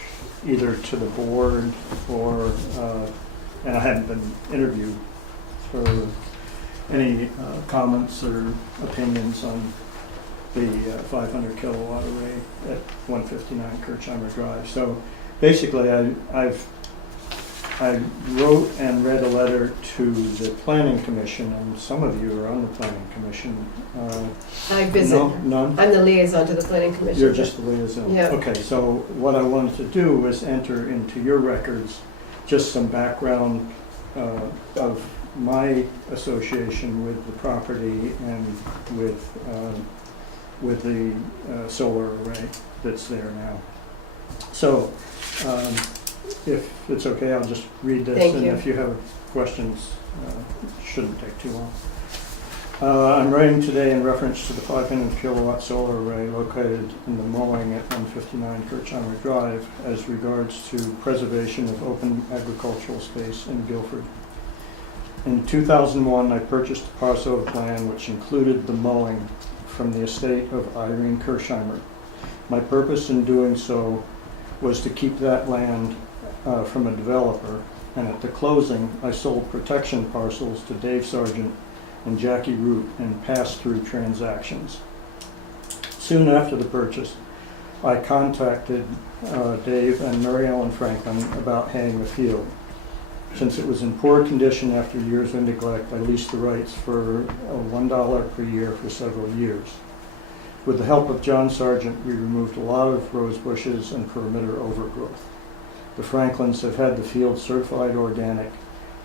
either to the board or, and I haven't been interviewed for any comments or opinions on the 500 kilowatt array at 159 Kirchheimer Drive. So basically, I wrote and read a letter to the Planning Commission, and some of you are on the Planning Commission. I visit. No, none? I'm the liaison to the planning commission. You're just the liaison? Yeah. Okay, so what I wanted to do was enter into your records just some background of my association with the property and with the solar array that's there now. So, if it's okay, I'll just read this. Thank And you. if you have questions, it shouldn't take too long. I'm writing today in reference to the 500 kilowatt solar array located in the mowing at 159 Kirchheimer Drive as regards to preservation of open agricultural space in Guilford. In 2001, I purchased a parcel of land which included the mowing from the estate of Irene Kirchheimer. My purpose in doing so was to keep that land from a developer, and at the closing, I sold protection parcels to Dave Sargent and Jackie Root in pass-through transactions. Soon after the purchase, I contacted Dave and Mary Ellen Franklin about haying the field. Since it was in poor condition after years of neglect, I leased the rights for $1 per year for several years. With the help of John Sargent, we removed a lot of rose bushes and perimeter overgrowth. The Franklins have had the field certified organic,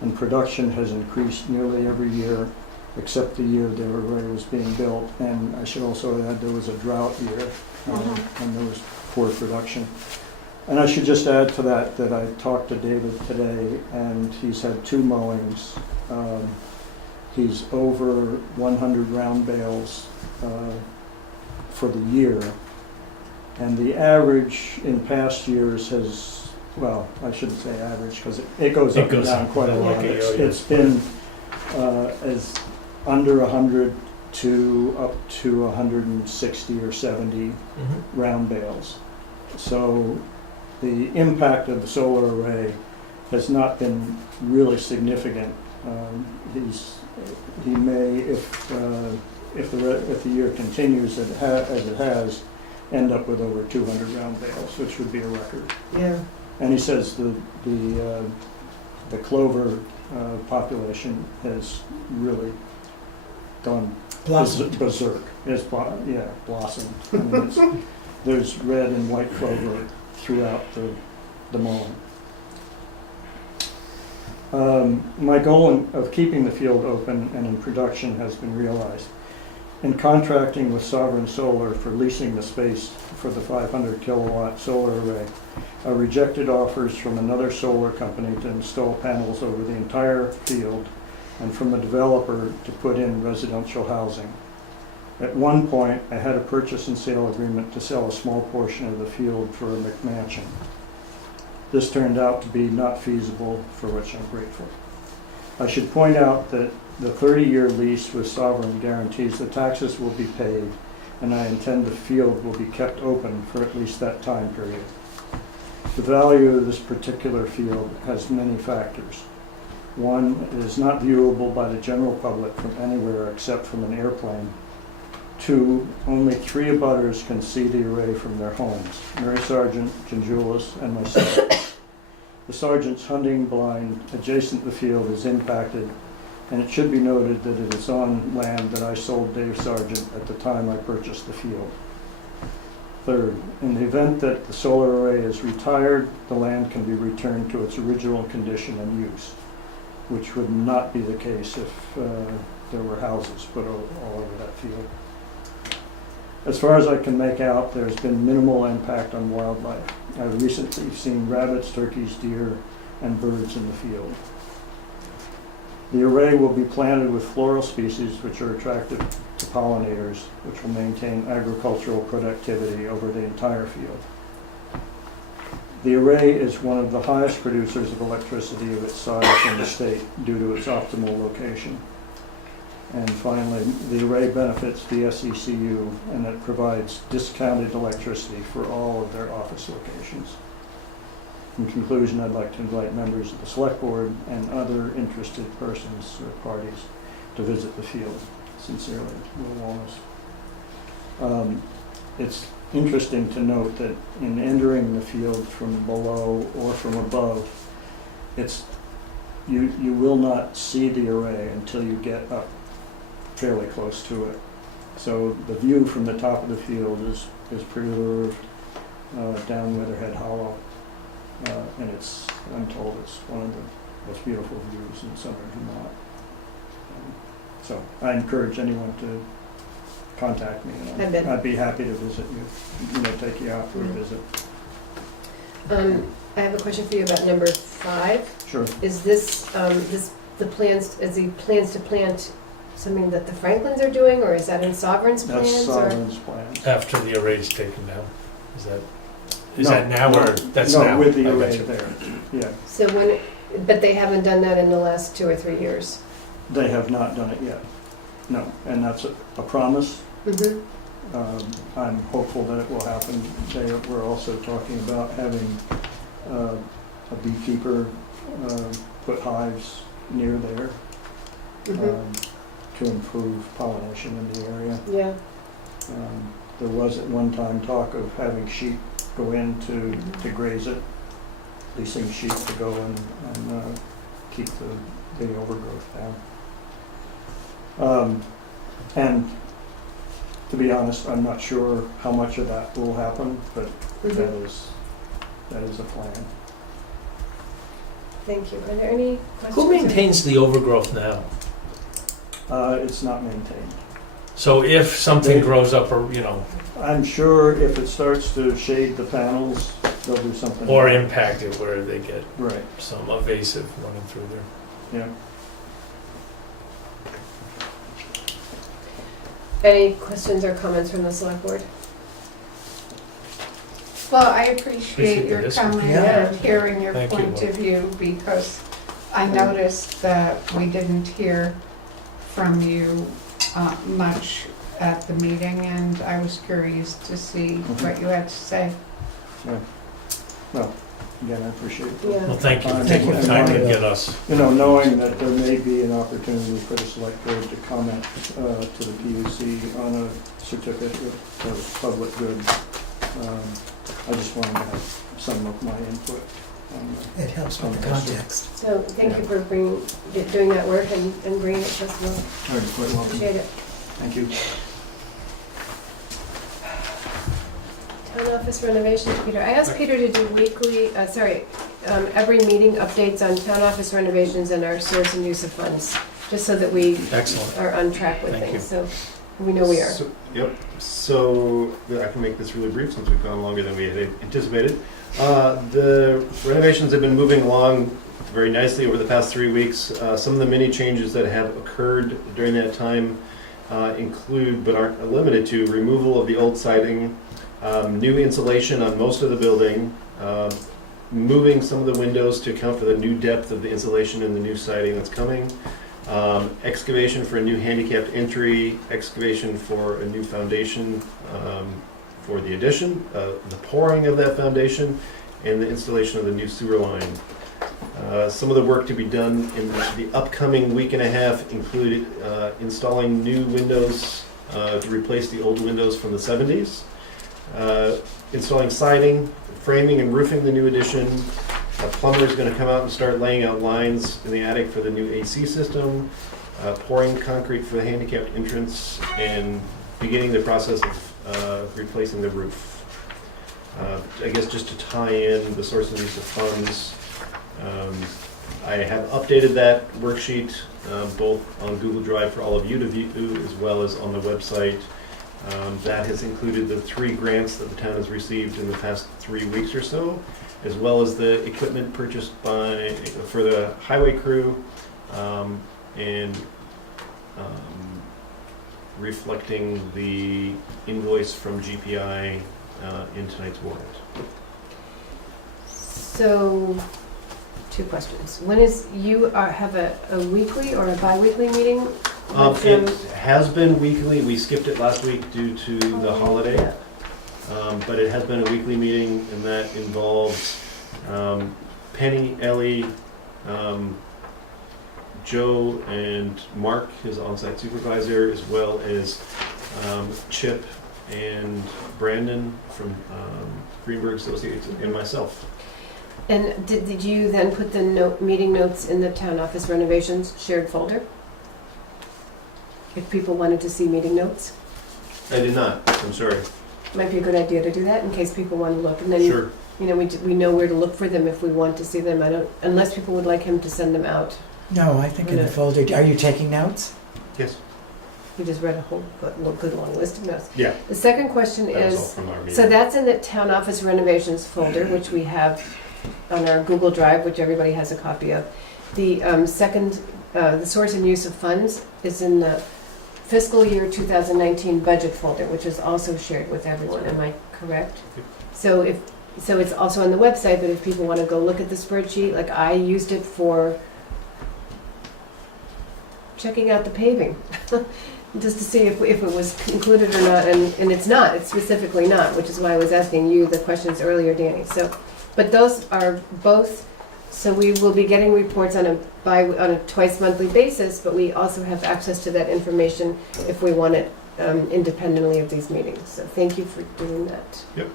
and production has increased nearly every year, except the year the array was being built. And I should also add there was a drought year, and there was poor production. And I should just add to that that I talked to David today, and he's had 2 mowings. He's over 100 round bales for the year. And the average in past years has, well, I shouldn't say average because it goes up and down quite a lot. It's been as under 100 to up to 160 or 70 round bales. So the impact of the solar array has not been really significant. He may, if the year continues as it has, end up with over 200 round bales, which would be a record. Yeah. And he says the clover population has really gone Blossomed. berserk. It's blossomed. I mean, there's red and white clover throughout the mowing. My goal of keeping the field open and in production has been realized. In contracting with Sovereign Solar for leasing the space for the 500 kilowatt solar array, I rejected offers from another solar company to install panels over the entire field and from a developer to put in residential housing. At one point, I had a purchase and sale agreement to sell a small portion of the field for a McMansion. This turned out to be not feasible, for which I'm grateful. I should point out that the 30-year lease with Sovereign guarantees the taxes will be paid, and I intend the field will be kept open for at least that time period. The value of this particular field has many factors. One, it is not viewable by the general public from anywhere except from an airplane. 2, only 3 abutters can see the array from their homes, Mary Sargent, Julius, and myself. The Sargent's hunting blind adjacent to the field is impacted, and it should be noted that it is on land that I sold Dave Sargent at the time I purchased the field. 3rd, in the event that the solar array is retired, the land can be returned to its original condition and use, which would not be the case if there were houses put all over that field. As far as I can make out, there's been minimal impact on wildlife. I've recently seen rabbits, turkeys, deer, and birds in the field. The array will be planted with floral species which are attractive to pollinators, which will maintain agricultural productivity over the entire field. The array is one of the highest producers of electricity of its size in the state due to its optimal location. And finally, the array benefits the SECU, and it provides discounted electricity for all of their office locations. In conclusion, I'd like to invite members of the Selectboard and other interested persons or parties to visit the field. Sincerely, Will Wallace. It's interesting to note that in entering the field from below or from above, you will not see the array until you get up fairly close to it. So the view from the top of the field is preserved down Weatherhead Hollow. And I'm told it's one of the most beautiful views in southern Vermont. So I encourage anyone to contact me, I and bet. I'd be happy to visit you, take you out for a visit. I have a question for you about number 5. Sure. Is this, the plans to plant something that the Franklins are doing, or is that in Sovereign's plans? That's or- Sovereign's plans. After the array's taken down. Is No, that now or that's now? No, with the I array gotcha. there, yeah. So but they haven't done that in the last 2 or 3 years? They have not done it yet, no, and that's a promise. Mm-hmm. I'm hopeful that it will happen. We're also talking about having a beekeeper put hives near there Mm-hmm. to improve pollination in the area. Yeah. There was at one time talk of having sheep go in to graze it, leasing sheep to go and keep the overgrowth down. And to be honest, I'm not sure how much of that will happen, but Mm-hmm. that is a plan. Thank you. Are there any questions? Who maintains the overgrowth now? It's not maintained. So if something grows up, or I'm sure if it starts to shade the panels, they'll do something. or about it. impact it where they get Right, some evasive running through there. yeah. Any questions or comments from the select board? Well, I Appreciate appreciate the your history. coming Yeah. and hearing your Thank you. point of view, because I noticed that we didn't hear from you much at the meeting, and I was curious to see what you had to say. Well, again, I appreciate it. Yeah. Well, thank you for Thank taking you. the time to get us. Knowing that there may be an opportunity for the select board to comment to the PUC on a certificate of public good, I just wanted to have some of my input on that. It helps with the context. So thank you for doing that work and bringing it to us. Well, All right, quite welcome. appreciate it. Thank you. Town office renovations, Peter. I asked Peter to do every meeting updates on town office renovations and our source and use of funds, just so that we Excellent. are on track with Thank things, so we know we are. Yep, so I can make this really brief since we've gone longer than we had anticipated. The renovations have been moving along very nicely over the past 3 weeks. Some of the many changes that have occurred during that time include, but aren't limited to, removal of the old siding, new insulation on most of the building, moving some of the windows to account for the new depth of the insulation and the new siding that's coming, excavation for a new handicapped entry, excavation for a new foundation for the addition, the pouring of that foundation, and the installation of the new sewer line. Some of the work to be done in the upcoming week and a half included installing new windows to replace the old windows from the 70s, installing siding, framing and roofing the new addition. A plumber is going to come out and start laying out lines in the attic for the new AC system, pouring concrete for the handicapped entrance, and beginning the process of replacing the roof. I guess just to tie in the source and use of funds, I have updated that worksheet both on Google Drive for all of you to view as well as on the website. That has included the 3 grants that the town has received in the past 3 weeks or so, as well as the equipment purchased for the highway crew, and reflecting the invoice from GPI in tonight's warrant. So, 2 questions. One is, you have a weekly or a bi-weekly meeting? with It them? has been weekly. We skipped it last week due to the holiday. But it has been a weekly meeting, and that involves Penny, Ellie, Joe, and Mark, his on-site supervisor, as well as Chip and Brandon from Greenberg Associates, and myself. And did you then put the meeting notes in the town office renovations shared folder? If people wanted to see meeting notes? I did not, I'm sorry. Might be a good idea to do that in case people want to look. And then Sure. you know, we know where to look for them if we want to see them. I don't, unless people would like him to send them out. No, I think in the folder, are you taking notes? Yes. He just read a whole good long list of notes. Yeah. The second question That was all is, from our meeting. so that's in the town office renovations folder, which we have on our Google Drive, which everybody has a copy of. The second, the source and use of funds is in the fiscal year 2019 budget folder, which is also shared with everyone. Am I correct? Yep. So it's also on the website, but if people want to go look at the spreadsheet, like I used it for checking out the paving, just to see if it was included or not, and it's not, it's specifically not, which is why I was asking you the questions earlier, Danny. So, but those are both, so we will be getting reports on a twice monthly basis, but we also have access to that information if we want it independently of these meetings. So thank you for doing that. Yep.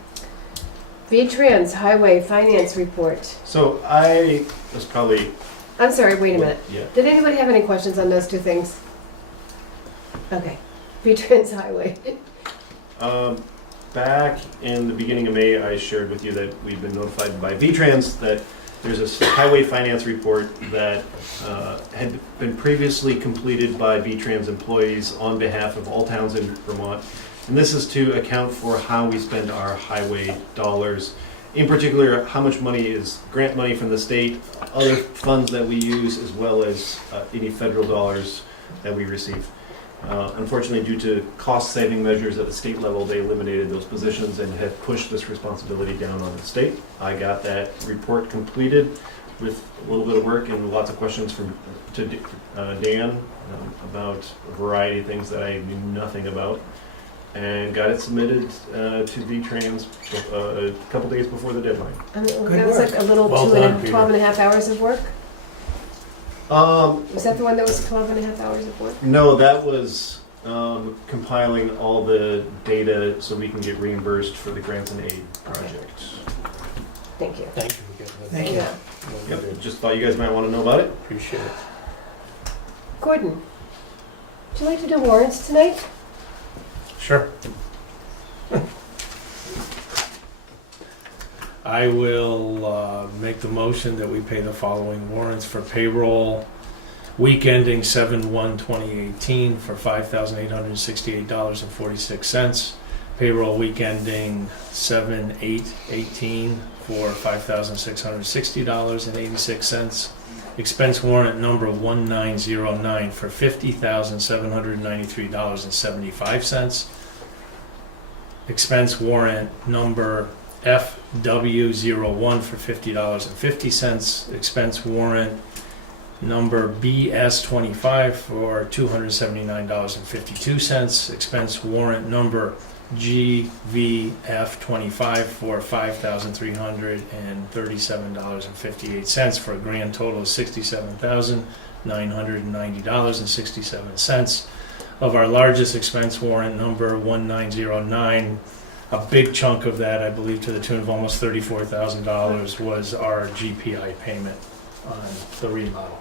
V-Trans Highway Finance Report. So I was probably. I'm sorry, wait a minute. Yeah. Did anybody have any questions on those two things? Okay. V-Trans Highway. Back in the beginning of May, I shared with you that we've been notified by V-Trans that there's a highway finance report that had been previously completed by V-Trans employees on behalf of all towns in Vermont. And this is to account for how we spend our highway dollars. In particular, how much money is grant money from the state, other funds that we use, as well as any federal dollars that we receive. Unfortunately, due to cost-saving measures at the state level, they eliminated those positions and have pushed this responsibility down on the state. I got that report completed with a little bit of work and lots of questions to Dan about a variety of things that I knew nothing about, and got it submitted to V-Trans a couple days before the deadline. That was like a little Well 12 and a half hours of work? Was that the one that was 12 and a half hours of work? No, that was compiling all the data so we can get reimbursed for the grants and aid project. Thank you. Thank you for getting that. Thank you. Yeah. Yep, just thought you guys might want to know about it. Appreciate it. Gordon, would you like to do warrants tonight? Sure. I will make the motion that we pay the following warrants for payroll week ending 7/1/2018 for $5,868.46. Payroll week ending 7/8/18 for $5,660.86. Expense warrant number 1909 for $50,793.75. Expense warrant number FW01 for $50.50. Expense warrant number BS25 for $279.52. Expense warrant number GVF25 for $5,337.58 for a grand total of $67,990.67. Of our largest expense warrant number 1909, a big chunk of that, I believe to the tune of almost $34,000, was our GPI payment on the remodel.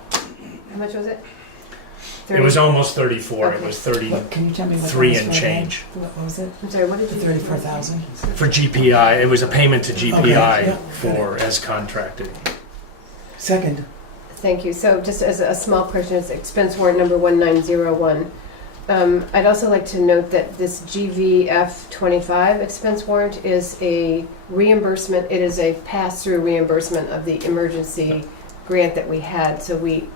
How much was it? It was almost 34, it Okay. was What, can you tell me what that 33 was and for again? change. What was it? I'm sorry, what did The you? 34,000? For GPI, it was a payment to GPI Okay, yeah. for, as contracted. Second. Thank you. So just as a small question, it's expense warrant number 1901. I'd also like to note that this GVF25 expense warrant is a reimbursement, it is a pass-through reimbursement of the emergency grant that we had. So we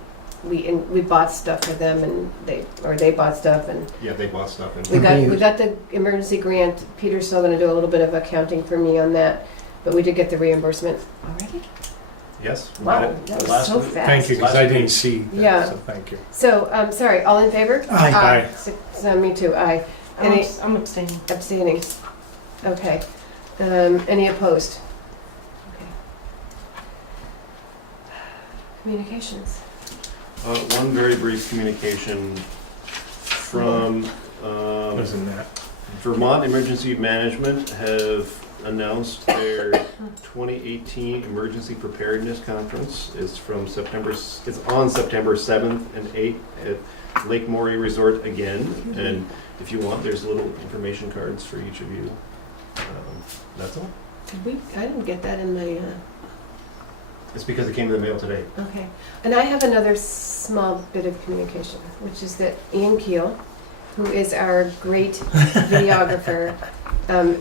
bought stuff for them and they bought stuff and Yeah, they bought stuff in. we got the emergency grant. Peter's still gonna do a little bit of accounting for me on that, but we did get the reimbursement already. Yes. we Wow, got it that was last so week. fast. Thank you, because I didn't see Yeah. that, so thank you. So, sorry, all in favor? Aye. Aye. Me too, aye. Any I'm abstaining. abstaining? Okay. Any opposed? Okay. Communications. One very brief communication from Wasn't that? Vermont Emergency Management have announced their 2018 Emergency Preparedness Conference. It's on September 7th and 8th at Lake Maury Resort again. And if you want, there's little information cards for each of you. That's all. I didn't get that in the, It's because it came in the mail today. okay. And I have another small bit of communication, which is that Ian Keel, who is our great videographer,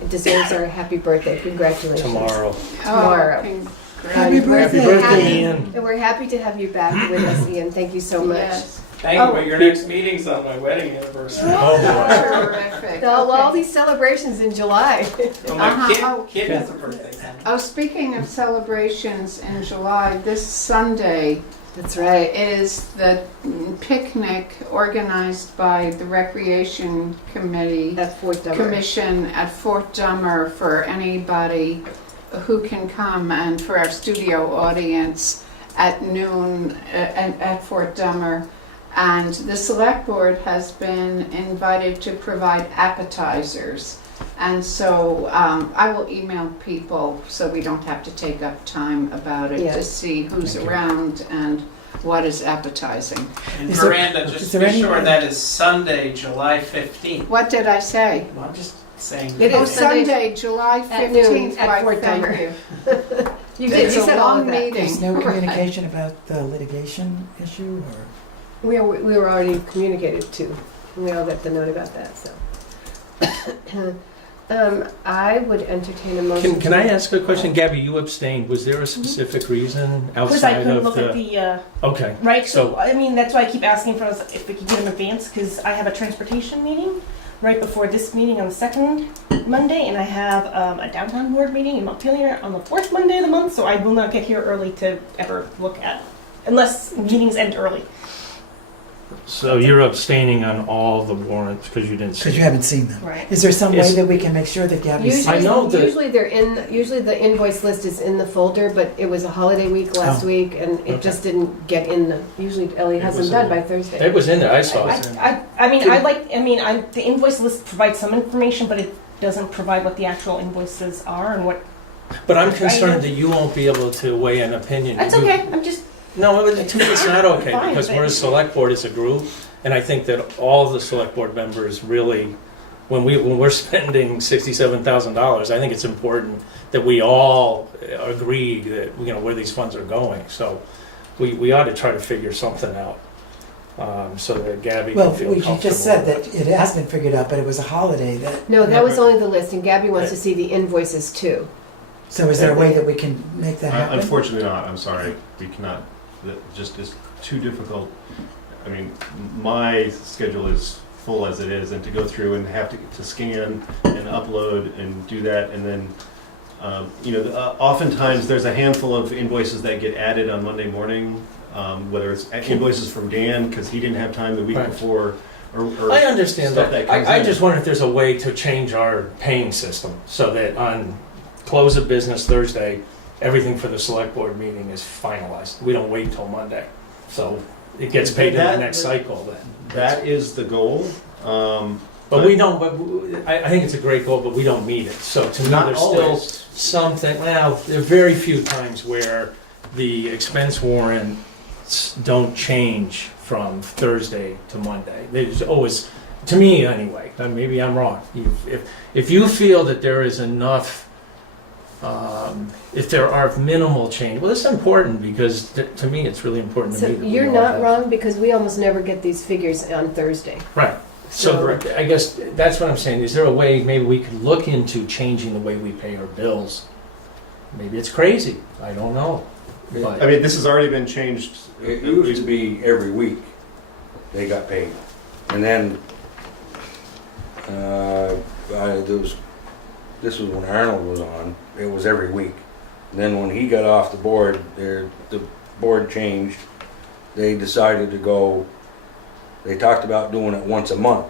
deserves our happy birthday. Congratulations. Tomorrow. Tomorrow. Happy birthday. Happy birthday, Happy- Ian. And we're happy to have you back with us, Ian. Thank you so much. Yes. Thank you, but your next meeting's on my wedding anniversary. Oh, boy. Terrific. All Okay. these celebrations in July. Oh, my Uh-huh. kid has a birthday. Oh, speaking of celebrations in July, this Sunday That's right. is the picnic organized by the Recreation Committee At Fort Dummer. Commission at Fort Dummer for anybody who can come, and for our studio audience at noon at Fort Dummer. And the Select Board has been invited to provide appetizers. And so I will email people so we don't have to take up time about it, Yeah. to see who's Thank you. around and what is appetizing. And Is there- Miranda, is just there be any- sure that is Sunday, July 15th. What did I say? Well, I'm just saying. It Oh, is Sunday Sunday, July at noon 15th, at why, Fort thank Dummer. you. You did, It's you a said all of long that. meeting. There's no Right. communication about the litigation issue, or? We were already communicated to. We all got the note about that, so. I would entertain a motion. Can I ask a question? Gabby, you abstained. Was there a specific reason Because I outside couldn't of look at the? the, Okay. right, so, So- I mean, that's why I keep asking for us if we could get in advance, because I have a transportation meeting right before this meeting on the second Monday, and I have a downtown board meeting in Montpelier on the fourth Monday of the month, so I will not get here early to ever look at, unless meetings end early. So you're abstaining on all the warrants because you didn't see. Because you haven't seen them. Right. Is there some way Yes. that we can make sure that Gabby's I Usually, know that- usually the invoice list is in the folder, but it was a holiday week last Oh. week, and it Okay. just didn't get in the, usually Ellie has them was done in by there. Thursday. It was in there. I saw it. The invoice list provides some information, but it doesn't provide what the actual invoices are and what, But I'm concerned that you won't be able to weigh an opinion. that's You- okay, I'm just, No, to me, it's not okay, Fine, because we're a but- select board as a group, and I think that all the select board members really, when we're spending $67,000, I think it's important that we all agree that, where these funds are going. So we ought to try to figure something out, so that Gabby Well, can feel we comfortable. just said that it has been figured out, but it was a holiday that, No, that was only the list, and Gabby wants to see the invoices too. so is there a way that we can make that happen? Unfortunately not, I'm sorry, we cannot, that just is too difficult. I mean, my schedule is full as it is, and to go through and have to scan and upload and do that, and then, oftentimes there's a handful of invoices that get added on Monday morning, whether it's invoices from Dan, because he didn't have time the week Right. before, or I understand stuff that. comes I in. just wonder if there's a way to change our paying system so that on close of business Thursday, everything for the select board meeting is finalized. We don't wait till Monday. So it gets paid in the That- next cycle then. That is the goal. But we don't, I think it's a great goal, but we don't meet it. So to me, Not there's still always. something, well, there are very few times where the expense warrants don't change from Thursday to Monday. There's always, to me anyway, maybe I'm wrong. If you feel that there is enough, if there are minimal change, well, it's important because to me, it's really important to So me. that we you're all not have- wrong, because we almost never get these figures on Thursday. Right. So I guess that's what I'm saying. Is there a way maybe we could look into changing the way we pay our bills? Maybe it's crazy. I don't know. But I mean, this has already been changed. It used to be every week they got paid. And then, this was when Arnold was on, it was every week. And then when he got off the board, the board changed. They decided to go, they talked about doing it once a month,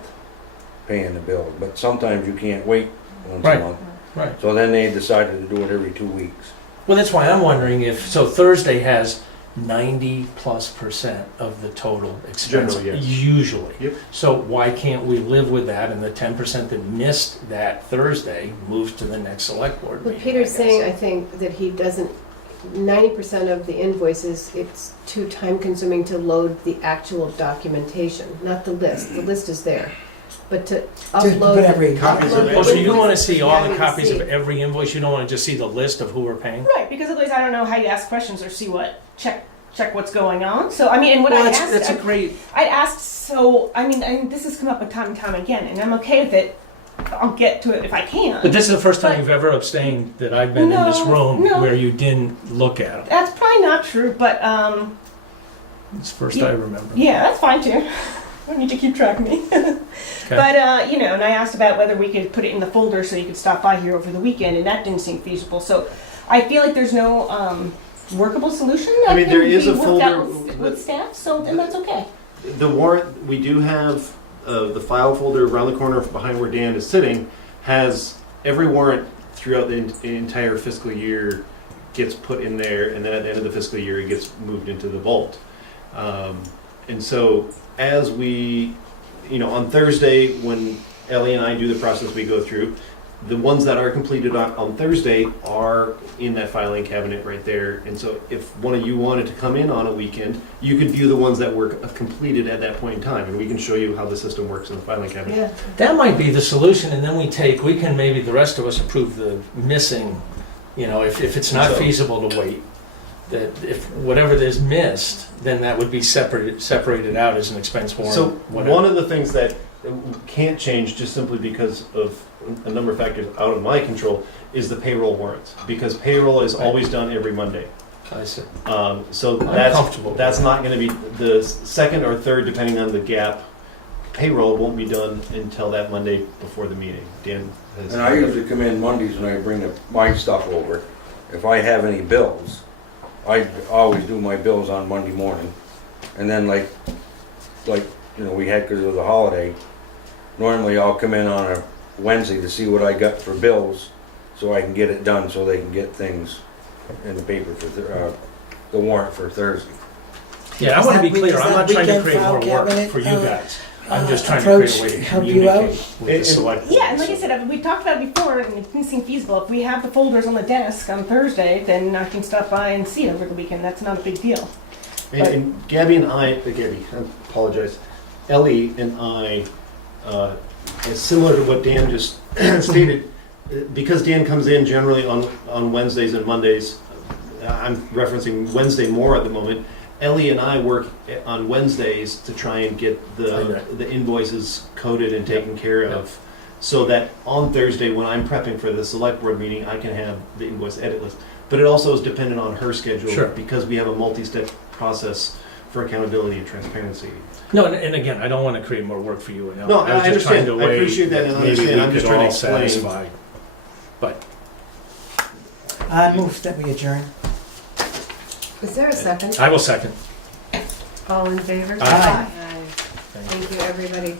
paying the bill. But sometimes you can't wait once Right. a month. Right. So then they decided to do it every 2 weeks. Well, that's why I'm wondering if, so Thursday has 90+% of the total expense. Generally, yes. Usually. Yep. So why can't we live with that and the 10% that missed that Thursday moves to the next select board What meeting? Peter's I guess? saying, I think, that he doesn't, 90% of the invoices, it's too time consuming to load the actual documentation, not the list. The list is there. but to To upload. put every. Copies of Oh, so you want to see all Yeah, the we copies of see. every invoice? You don't want to just see the list of who we're paying? Right, because otherwise I don't know how you ask questions or see what, check what's going on. So, I mean, and what Well, I that's a asked, great, I'd asked, so, I mean, this has come up time and time again, and I'm okay with it. I'll get to it if I can. But this is the first time But- you've ever abstained that I've been in this No, room no. where you didn't look at them. That's probably not true, but, It's the first I remember. yeah, that's fine too. I don't need to keep track of me. But, you know, and I asked about whether we could put it in the folder so you could stop by here over the weekend, and that didn't seem feasible. So I feel like there's no workable solution that I mean, there can is be a worked out folder with with- staff, so then that's okay. The warrant, we do have, the file folder around the corner behind where Dan is sitting, has every warrant throughout the entire fiscal year gets put in there, and then at the end of the fiscal year, it gets moved into the vault. And so as we, you know, on Thursday, when Ellie and I do the process we go through, the ones that are completed on Thursday are in that filing cabinet right there. And so if one of you wanted to come in on a weekend, you could view the ones that were completed at that point in time, and we can show you how the system works in the filing cabinet. Yeah. That might be the solution, and then we can maybe the rest of us approve the missing, you know, if it's not So- feasible to wait, that if whatever is missed, then that would be separated out as an expense warrant. So whatever. one of the things that can't change just simply because of a number of factors out of my control is the payroll warrants, because payroll is always done every Monday. I see. So I'm comfortable with that's that. not going to be the second or third, depending on the gap. Payroll won't be done until that Monday before the meeting. Dan has. And I usually come in Mondays and I bring my stuff over. If I have any bills, I always do my bills on Monday morning. And then like, you know, we had, because it was a holiday, normally I'll come in on a Wednesday to see what I got for bills, so I can get it done, so they can get things in the paper for the warrant for Thursday. Yeah, I Is want to that be clear, is I'm that not trying to weekend create more file work cabinet, for you guys. I'm just trying to approach create a way to help you out? communicate with the And- select. board. Yeah, and like I said, we talked about it before, and it didn't seem feasible. If we have the folders on the desk on Thursday, then I can stop by and see it over the weekend. That's not a big deal. And Gabby and I, Gabby, I apologize. Ellie and I, similar to what Dan just stated, because Dan comes in generally on Wednesdays and Mondays, I'm referencing Wednesday more at the moment. Ellie and I work on Wednesdays to try and get the invoices coded and taken care of, so that on Thursday, when I'm prepping for the select board meeting, I can have the invoice edit list. But it also is dependent on her schedule, Sure. because we have a multi-step process for accountability and transparency. No, and again, I don't want to create more work for you. No, I was just trying understand. to I weigh appreciate that and maybe understand. we I'm just could trying to all explain. satisfy. But I move that we adjourn. Is there a second? I will second. All in favor? Aye. Thank you, everybody.